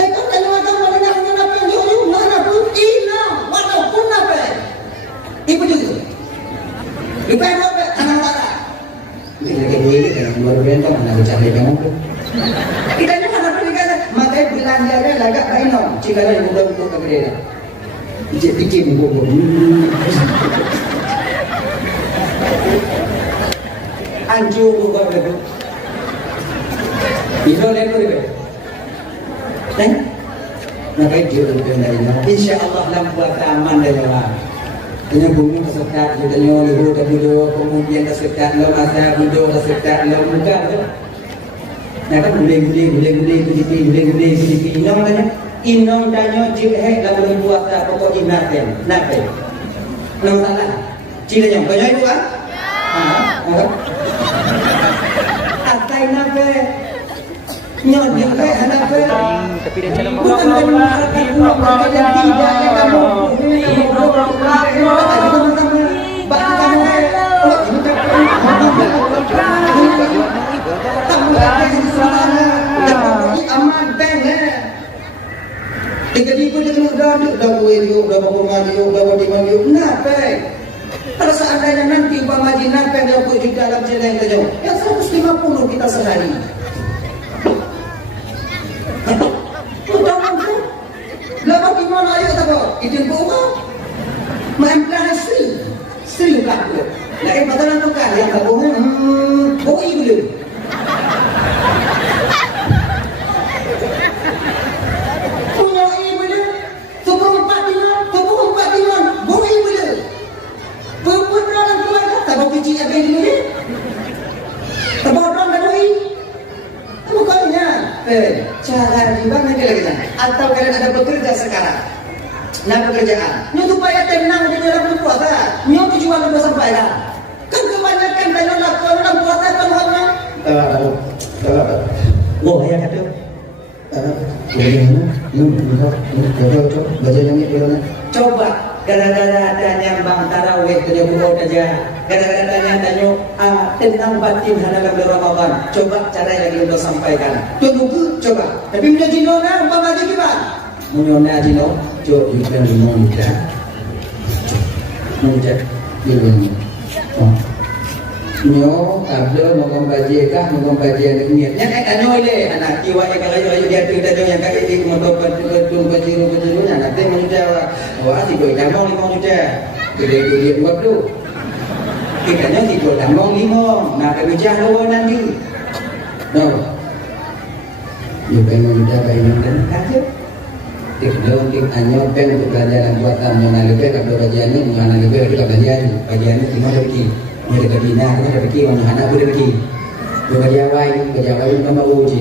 Itu kalau ada orang yang nak pergi mana pun hilang, walaupun apa. Ibu juga. Ibu apa? Anak-anak. Ini kan baru bentong nak bicara kamu tu. Kita ni mana pergi kan? Makai belanjanya lagak mainom. Jika ada mudah-mudah kemudian. Pikir buku. Anjur buka begitu. Itu lagi tu. Dan nak dia dari mana? InsyaAllah lambat aman dari mana? Tanya bumi kesekat, tanya liru dulu, kemudian kesekat, lo masa budo kesekat, lo muka tu. Nak kan boleh kudipi. Inong tanya, inong tanya jihad lalu puasa pokok inaten, nape? Nang salah. Cilanya, banyak itu kan? Atai nape? Nyodi ke nape? Tapi dia jalan mau. Bukan mengharapkan uang mereka yang tidak yang kamu. Aman bang tiga ribu dia kena dah berapa dia nape? Kalau seandainya nanti umpama haji nape dia pun di dalam jalan saja, yang 150 kita sehari. Utama Lalu gimana ayo tak kau? Itu bukan. Mamplah sering kan tu. Lagi padanan tu kan yang tak bohong. Bohong dulu. Punya ibu dia. Seperempat diman. Bohong ibu dia. Perempuan dalam keluarga tak bawa kecil apa yang dia. Tak bawa orang dah doi. Bukannya. Cara di mana dia lagi? Atau kalian ada bekerja sekarang? Nah pekerjaan, nyo supaya tenang di dalam berpuasa, nyo tujuan sudah sampaikan. Kan kebanyakan dalam lakukan puasa kan hanya. Wah ya kata. Coba gara-gara adanya bang tarawih tanya buat aja, gara-gara adanya tanya tentang batin dalam bulan Ramadan. Coba cara yang lagi sudah sampaikan. Tunggu coba. Tapi menjadi nona apa lagi gimana? Menona dino, jauh juga lima muda, ini. Nyo, ada mau baji kah, mau baji anak niat. Yang kita nyole, anak kiwa yang kalau dia tu kita yang kaki di motor baji nanti muda, wah si boy dah mau lima muda, dia buat tu. Kita nyo si boy dah mau lima, nak kerja dua nanti. No, you pengen muda pengen kerja. Tik anyo pen untuk belajar buat tamu nalebe kalau bagian ini mana nalebe kita belajar bagian ini mana pergi mana ke bina mana pergi mana anak boleh pergi berjawai nama uji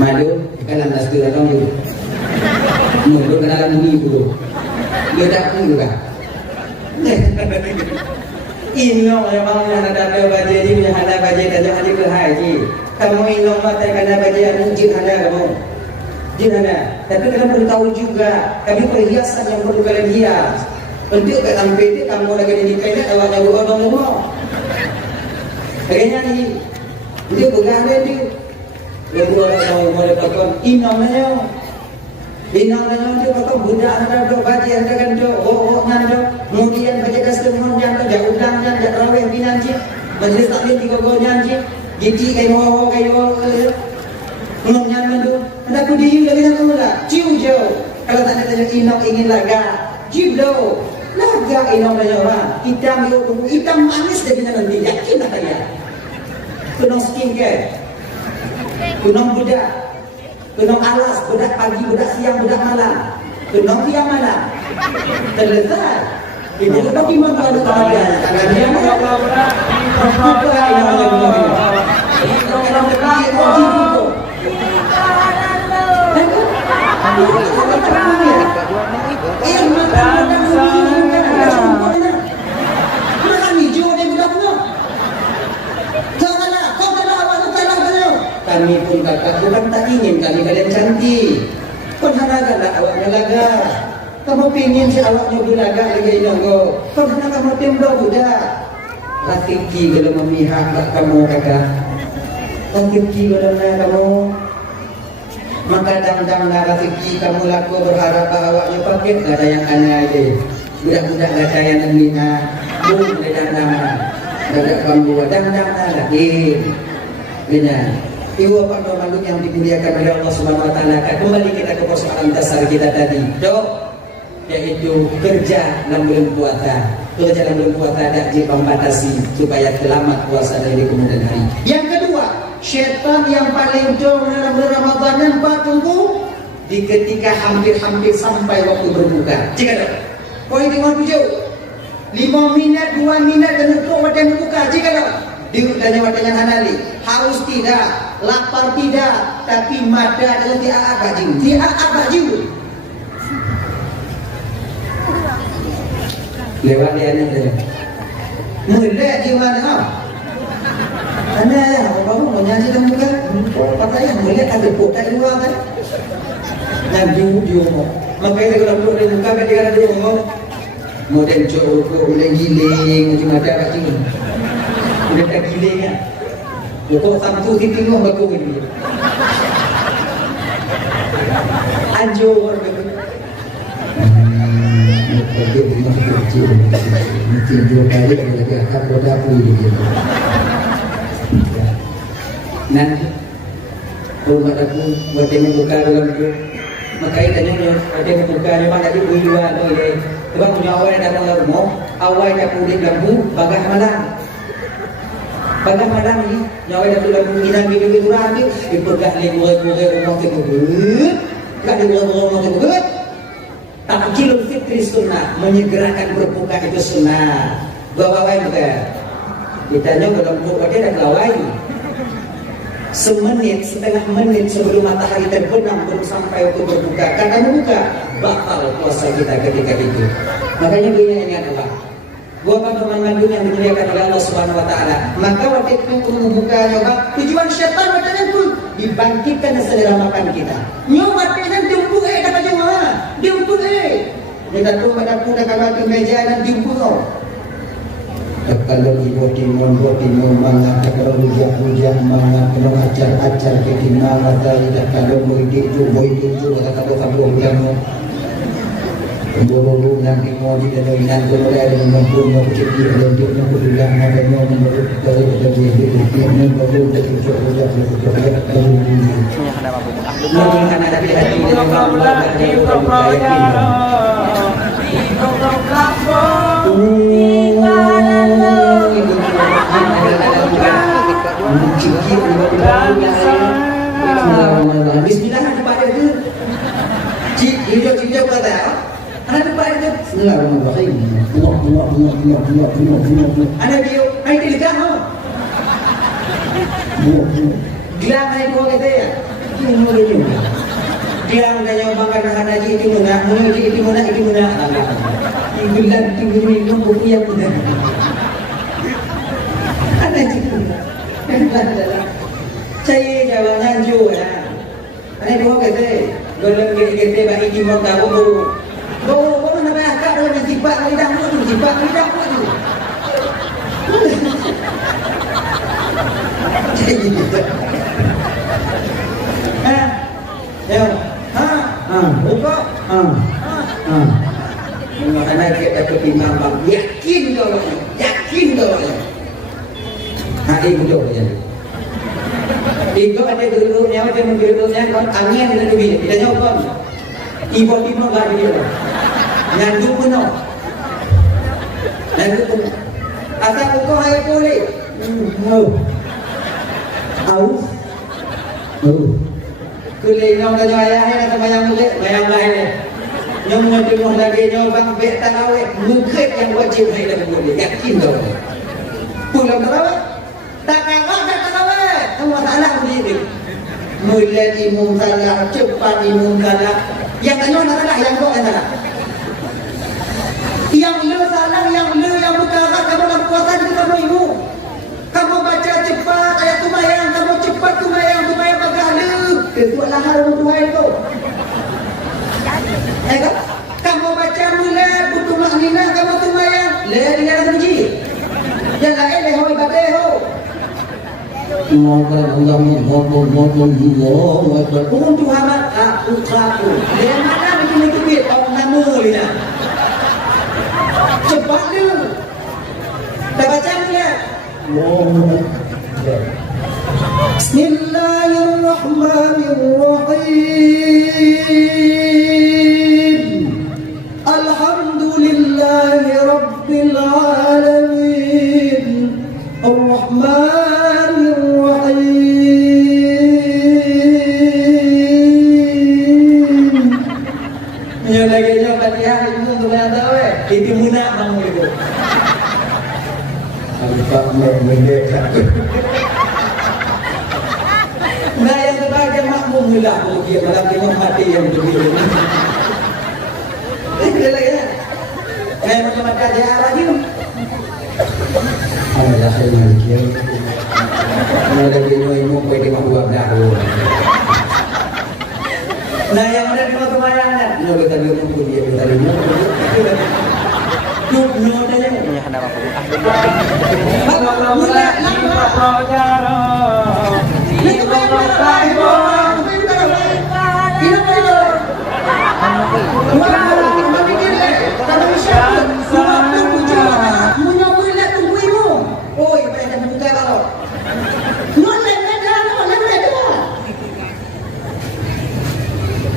malu kalau nas tu datang itu mulu kenalan bumi dulu dia tak pun juga ino memang yang ada bagian ini punya anak bagian dan jangan dikelhaji kamu ino mata karena bagian mujib ada kamu Jangan, tapi kalian perlu tahu juga, kami perhiasan yang perlu kalian hias. Untuk kat sampai kamu lagi di pendek, awaknya buat orang semua. Kayaknya ni, dia bergahan dia. Dia buat orang boleh pakon inamnya. Inamnya dia pakon budak ada dok baji ada kan dok, ngan dok. Kemudian baca customer yang tak udang yang tak raweh binanci. Majlis taklim 3 gonyanci. Giti kayu nyanyi tu, anda aku diam lagi nak mula, cium jauh. Kalau tak ada inok ingin laga, cium jauh. Laga inok banyak orang. Hitam manis dari nanti. Yakin tak saya? Kunong skincare, kunong budak, kunong alas, budak pagi, budak siang, budak malam, kunong tiang malam. Terletak. Itu tapi mana ada tanda? Dia mengapa berat? Buka inok lagi. Kami pun kakak bukan tak ingin kami kalian cantik. Kau harapkanlah awaknya laga. Kamu pingin si awaknya belaga lagi inonggo. Kau nak kamu tembak budak. Ratiki kalau memihak kamu kakak. Ratiki kalau kamu. Maka dang-dang rezeki kamu laku berharap awaknya paket gak ada yang aneh aja. Budak-budak gak ada yang menghina. Bung dang-dang. Gak kamu dang-dang lagi. Benar. Ibu apa makhluk yang dimuliakan oleh Allah Subhanahu Wa Taala. Kembali kita ke persoalan dasar kita tadi. Dok, yaitu kerja dalam bulan puasa. Kerja dalam bulan puasa ada dibatasi supaya selamat puasa dari kemudian hari. Yang kedua, syaitan yang paling jauh dalam bulan Ramadan nampak tunggu di ketika hampir-hampir sampai waktu berbuka. Jika dok, poin 57, 5 minit, 2 minit dan untuk waktu berbuka. Jika dok, diulangi waktunya hanali, haus tidak, lapar tidak, tapi mata adalah tiap baju. Lewat dia ni dia. Mulai di mana? Anda ya, orang menyanyi dan bukan. Pakai yang mulai ada potak luar kan? Nanti dia mau. Makanya kalau duduk di muka dia ada ngomong. Model cowok, model giling, macam ada kat sini. Udah tak giling kan? Kok Sabtu titik lu bagus ini. Anjur pergi rumah kecil, mungkin 2 kali lagi akan berdapu gitu. Nanti rumah dapur buat yang buka dalam itu Makanya tanya ada buka memang ada dua tu ye. Sebab punya awal dah mula rumah, awal dah kulit lampu, bagah malam. Bagah malam ni, nyawa dah tu lampu minang bibi kurang tu, dipegah le gurau-gurau rumah tu begut. Kat dia rumah tu begut. Takjil fitri sunnah, menyegerakan berbuka itu sunnah. Bawa-bawa bukan. Ditanya dalam buku dia dah kelawai. Semenit, setengah menit sebelum matahari terbenam belum sampai waktu berbuka. Kata berbuka, batal puasa kita ketika itu. Makanya gue ingat apa? Gue akan teman-teman yang dimuliakan oleh Allah Subhanahu Wa Taala. Maka waktu itu membuka nyoba tujuan syaitan macamnya pun dibangkitkan selera makan kita. Nyoba kita diumpul dapat nyoba, diumpul kita tu pada pun dah kalau meja dan diumpul. Kalau ibu timon mangat kalau hujah mangat kalau acar ke timang tadi kalau murid itu kalau jamu buru nanti mau di dalam inan boleh ada mampu mau kecil dan dia mau bilang ada mau menurut dari dia mau dari hujah mungkin ada di hati Bismillah kepada itu. Hijau kata apa? Anak kepada itu. Bismillahirrahmanirrahim. Anak dia, anak dia gelang apa? Gelang anak dia kata ya. Gelang dan yang makan anak haji itu mana? Itu mana? Gelang itu minum kopi yang benar. Anak itu. Saya jawabnya juga. Anak dia kata. Golong gede bagi kimon tahu baru nak akak baru nak jibat lidah tu buka anak dia dapat imam bang yakin kau hati betul je. Itu ada geruknya, dia menggeruknya kan angin dan lebih. Kita nyoba. Tiba-tiba enggak ada dia. Nyandung penuh. Asal kau hai boleh. Aus. Kulino na ayah sama yang boleh, yang lain. Yang mau lagi nyobang bet tarawih, mungkin yang wajib hai dah boleh. Yakin dah. Pulang tarawih. Tak kagak tarawih. Allah Ta'ala berdiri mulai imum salah, cepat imum salah. Yang tanya salah, yang kau salah. Yang lu salah, yang berkarat kamu dalam puasa itu kamu imum. Kamu baca cepat ayat tumayang, kamu cepat tumayang bagah lu. Itu adalah harum Tuhan itu. Kamu baca mulai butuh maknina, kamu tumayang. Lihat dia ada puji. Yang lain dia hoi bateho. Pun Tuhan aku. Yang mana bikin itu bit orang nama ni nak. Cepat dia. Dah baca dia. Bismillahirrahmanirrahim. Alhamdulillahi rabbil alamin. Ar-Rahmanir lagi Fatihah itu untuk yang tahu itu munak kamu itu. Alfa merdeka. Nah yang sebagai makmum lah dia malam dia mati yang begini. Ini lagi ya. Kayak macam dia lagi. Allah saya mungkin. Ada dia mau pergi buat dahulu. Nah yang ada di mata bayangan, nol tadi pun dia tadi nol aja. Punya hendak apa?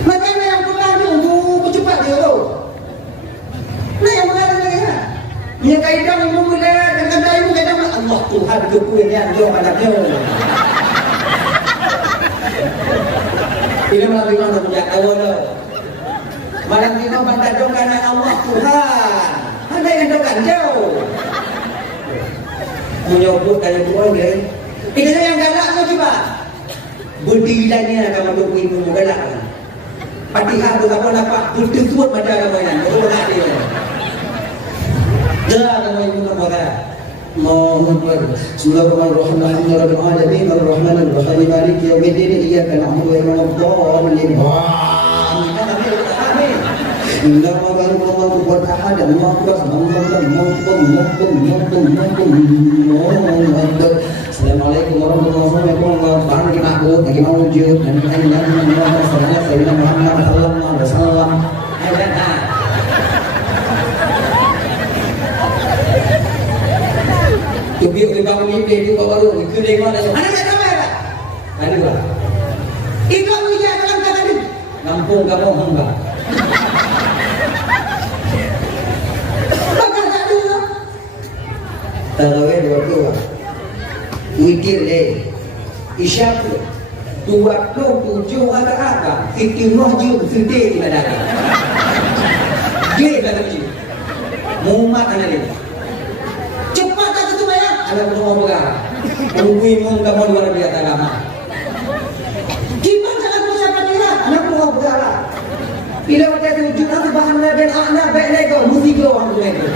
Makanya yang Tuhan kepunyaan jauh anaknya. Ini malah bilang punya awal. Malam ini bantar dong karena Allah Tuhan. Anda yang doakan jauh. Menyebut kayak tuan dia. Ini yang galak tu coba. Berdilanya kamu tu ibu galak. Fatihah tu apa dapat betul-betul macam apa yang orang dia. Dah kamu ibu nama الله أكبر بسم الله الرحمن الرحيم الحمد لله رب العالمين الرحمن الرحيم مالك يوم الدين إياك نعبد وإياك نستعين إنما كان الله سبحانه وتعالى الله أكبر Assalamualaikum warahmatullahi wabarakatuh. Bahan kita aku lagi mau wujud dan kita ingin Sayyidina Muhammad sallallahu alaihi wasallam. Tubi bangun mimpi itu baru itu dia mana? Ada tak ada? Ada lah. Itu aku dia dalam kata ni. Nampung kamu hamba. Bakal tak ada. Tarawih dua dua. Wikir deh. Isyak 27 rakaat. Fitrah juz sedih di mana? Dia kata begitu. Muhammad ana dia. Ada semua perkara. Umum kamu luar biasa lama. Gimana cara mengucapkan dia? Anak semua perkara. Bila kita wujud nanti bahan dan anak baik lego, musik lo orang lego.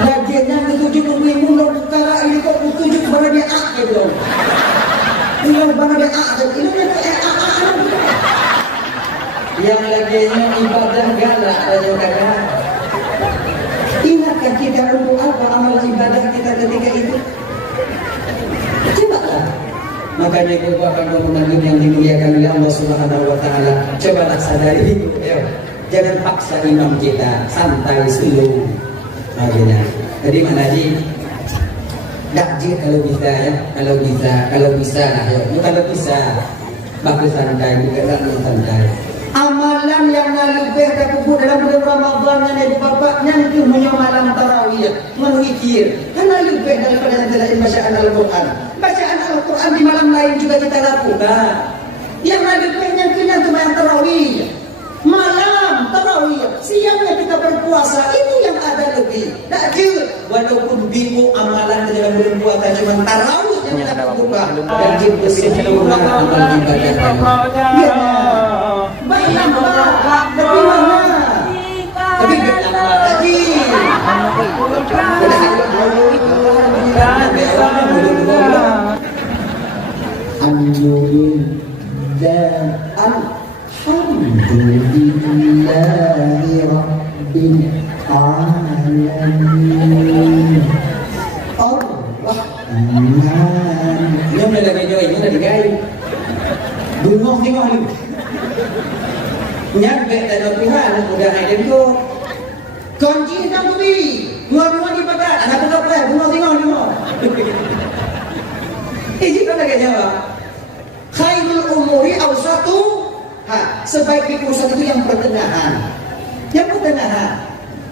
Lagiannya ketujuh umum lo perkara ini kok ketujuh kepada dia gitu. Ini kepada dia ini yang lagiannya ibadah galak ada kata. Ingatkan kita untuk apa amal ibadah kita ketika itu? Cobalah. Makanya kita akan memanggil yang dimuliakan oleh Allah Subhanahu Wa Taala. Cobalah sadari itu. Jangan paksa imam kita, santai slow. Makanya. Jadi mana di? Dakjir kalau bisa ya, kalau bisa lah ya. Kalau bisa, bagus santai juga dalam santai. Amalan yang lebih terkubur dalam bulan Ramadan yang bapaknya itu punya malam tarawih menukir karena lebih daripada yang tidak bacaan Al-Quran. Bacaan Al-Quran di malam lain juga kita lakukan. Yang lebihnya kena itu malam tarawih, malam tarawih, siangnya kita berpuasa, itu yang ada lebih. Tak je walaupun bingung amalan di dalam bulan puasa cuma tarawih yang kita lakukan dan kita semua amal ibadah. Ya. Baiklah, tapi mana? Tapi kenapa lagi? Alhamdulillahi Rabbil Alamin. Ar-Rahman. Ini lagi join, ini lagi gay. Bungong tengok ni. Nyampe dalam Tuhan udah ada tu. Kunci dalam tu Ngomong di pakat. Anak buka pelan. Bunga tengok tengok. Ijib kan lagi jawab. Khairul umuri awsatu. Sebaik urusan itu yang pertengahan. Yang pertengahan.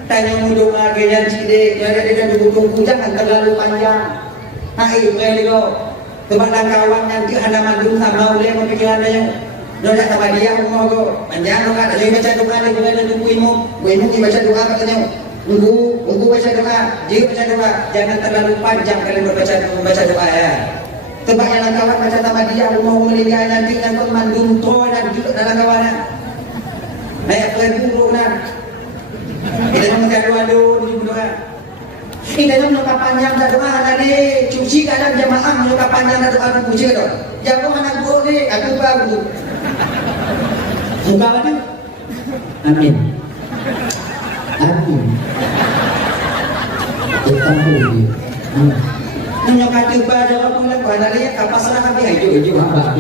Tanya mudah lagi yang cide. Yang ada dengan tunggu-tunggu. Jangan terlalu panjang. Itu yang dia. Kepada kawan nanti halaman dulu sama oleh pemikiran dia. Nolak sama dia mau go. Panjang lo kan. Ada yang baca doa ada juga ada tunggu imu. Imu baca doa katanya. Tunggu baca doa. Jika baca doa jangan terlalu panjang kalian membaca doa ya. Sebab yang kawan baca sama dia mau melingkar nanti yang mandum to dan juga dalam kawan. Naik kalian buruk nan. Kita membaca doa dulu doa. Ini dalam doa panjang doa tadi cuci kadang jamaah doa panjang doa puji doa. Jangan anak gua ni aku baru. Muka apa tu? Amin. Amin. Kita boleh. Nyo kata pada orang pula pada dia kapal serah habis hijau hamba.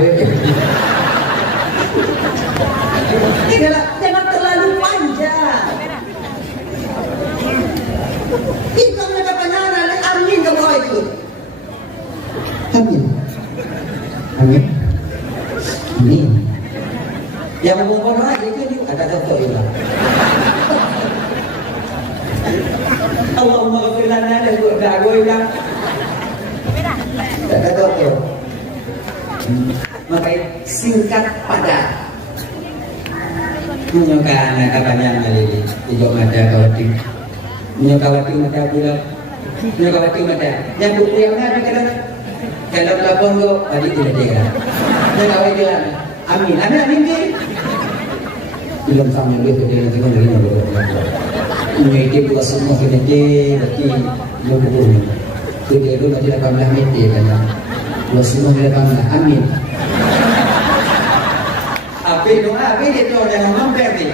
Jangan terlalu panjang. Kita nak panjang ada amin ke bawah itu. Amin. Amin. Amin. Yang membuat doa itu ada contoh juga. Allahumma ghafir lana dan doa gue bilang tak tahu tu. Maka singkat padat. Menyokan kapannya malili tiga mata kawati. Menyokawati mata bulan. Menyokawati mata. Yang buku yang ada kalau lapor go tadi tidak dia. Menyokawati jalan. Amin. Amin amin ke. Belum sama dia dia dengan dia. Ini dia buat semua kena dia berarti belum. Dia dulu nanti 18 menit dia kan. Buat semua dia 18. Amin. Apa doa apa dia tu yang mampir dia.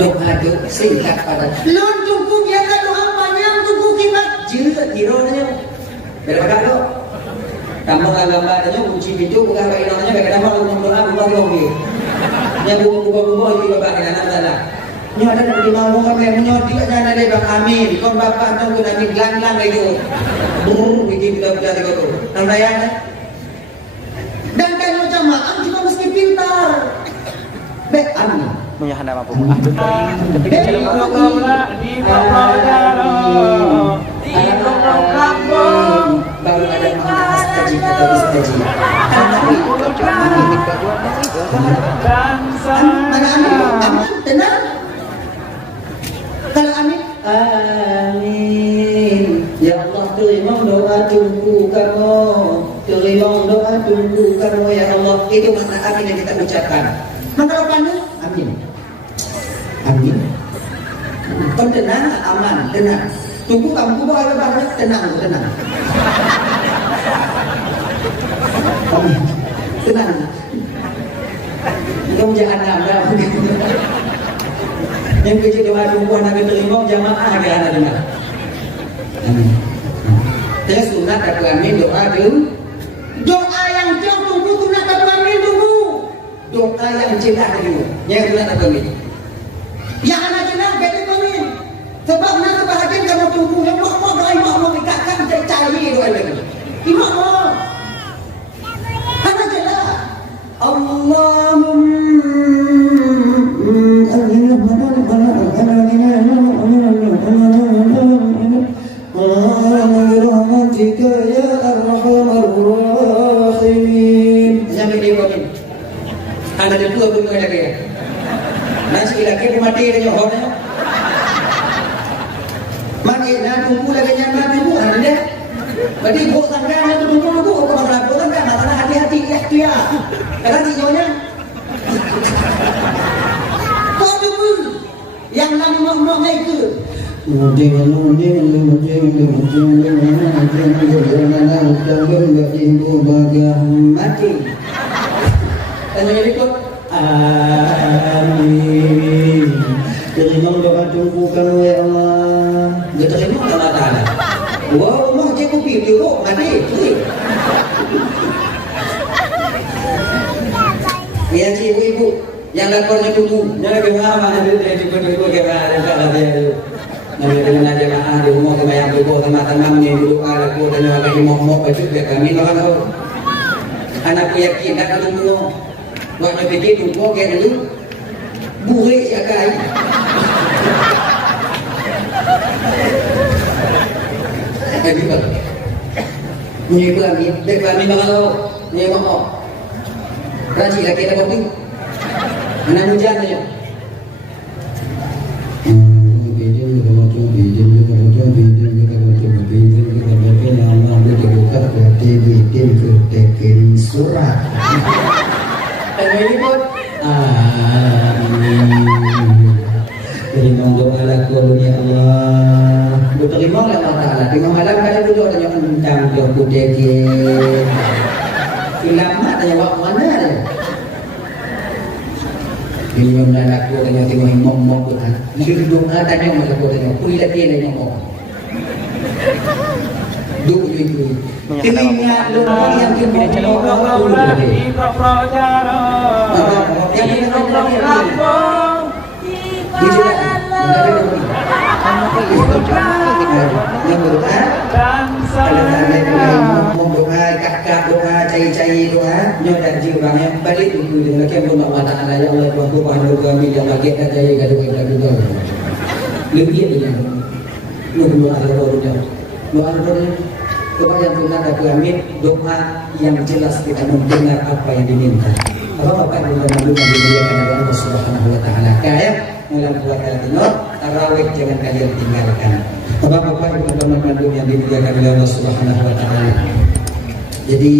Doa tu singkat pada. Lon tunggu biasa doa panjang tunggu kibat jeut kiranya. Berapa tu? Tambah gambarnya kunci pintu bukan pakai namanya pakai nama ngomong doa bukan ngomong. Yang buka-buka itu bapak kena salah. Nyo ada di mau kami menyodi aja ada bang amin. Kon bapak tahu nanti gelang-gelang itu. Bikin budak-budak itu. Namanya. Dan kalau jamaah juga mesti pintar. Baik amin. Punya handa mampu. Tapi dia calon mampu. Baru ada menghas kaji atau bisa kaji. Mana amin? Tenang. Kalau amin, amin. Ya Allah terima doa tunggu kamu, terima doa tunggu kamu ya Allah. Itu makna amin yang kita ucapkan. Maka rupanya amin. Amin. Kau tenang, aman, tenang. Tunggu kamu bawa apa tenang, tenang. Amin. Tenang. Kau jangan nambah. Yang kerja doa tunggu anak terima jamaah ke anak dengar. Amin. Saya sunat aku amin doa dulu. Doa yang jauh tunggu sunat aku amin tunggu. Doa yang jelas dulu. Yang sunat aku amin. Yang anak jelas beda amin. Sebab nak sebahagian kamu tunggu yang mau doa imam mau ikatkan cari doa lagi. Imam mau. Anak jelas. Allahumma Anda ada dua pun ada kaya. Nasi lagi mati dengan hornya. Mati nak tunggu lagi nyaman tunggu ada dia. Berarti bos sangkan itu tunggu aku masalah bos sangkan masalah hati-hati ikhtiar. Karena tinyonya kau tunggu yang nama mau itu. Mati. Tanya berikut. Amin. Terima doa tunggu kamu ya Allah. Dia terima Allah Taala. Wow, mau cek kopi dulu, mati. Ya si ibu-ibu yang lapornya tunggu, jangan kemana ada dari ibu-ibu kemana ada dia. Nabi dengan jemaah di rumah kebayang ibu teman-teman yang duduk ala ku dan lagi mau baju dia kami makan tahu. Anak yakin tak tunggu. Waktu pergi tunggu ke dulu. Burik jagai. Lagi apa? Ni kami, dek kami makan tahu. Ni mau. Raji lagi tak kopi. Anak hujan saja. Surat. Dan ini pun amin. Terima doa laku ya Allah. Terima oleh Allah Taala. Terima malam kali dulu ada yang undang dia kudeke. Lama tanya waktu mana dia. Ini yang nak aku tanya tengok imam Tuhan. Dia doa tanya macam aku tanya. Puri lagi ada yang mau. Duk itu. Telinga lorong yang kita calon lagi. Yang berdoa, kalau doa, kakak doa, cai doa, nyodak jiwanya balik itu dengan kiam doa mata Allah ya Allah Tuhan Tuhan doa kami yang bagian ada yang gaduh gaduh. lebih dengan doa doa yang benar dan amin, doa yang jelas kita mendengar apa yang diminta. Bapak-bapak dan ibu yang dimuliakan oleh Allah Subhanahu wa taala. Kaya malam puasa tenor, tarawih jangan kalian tinggalkan. Bapak-bapak dan teman-teman yang dimuliakan oleh Allah Subhanahu wa taala. Jadi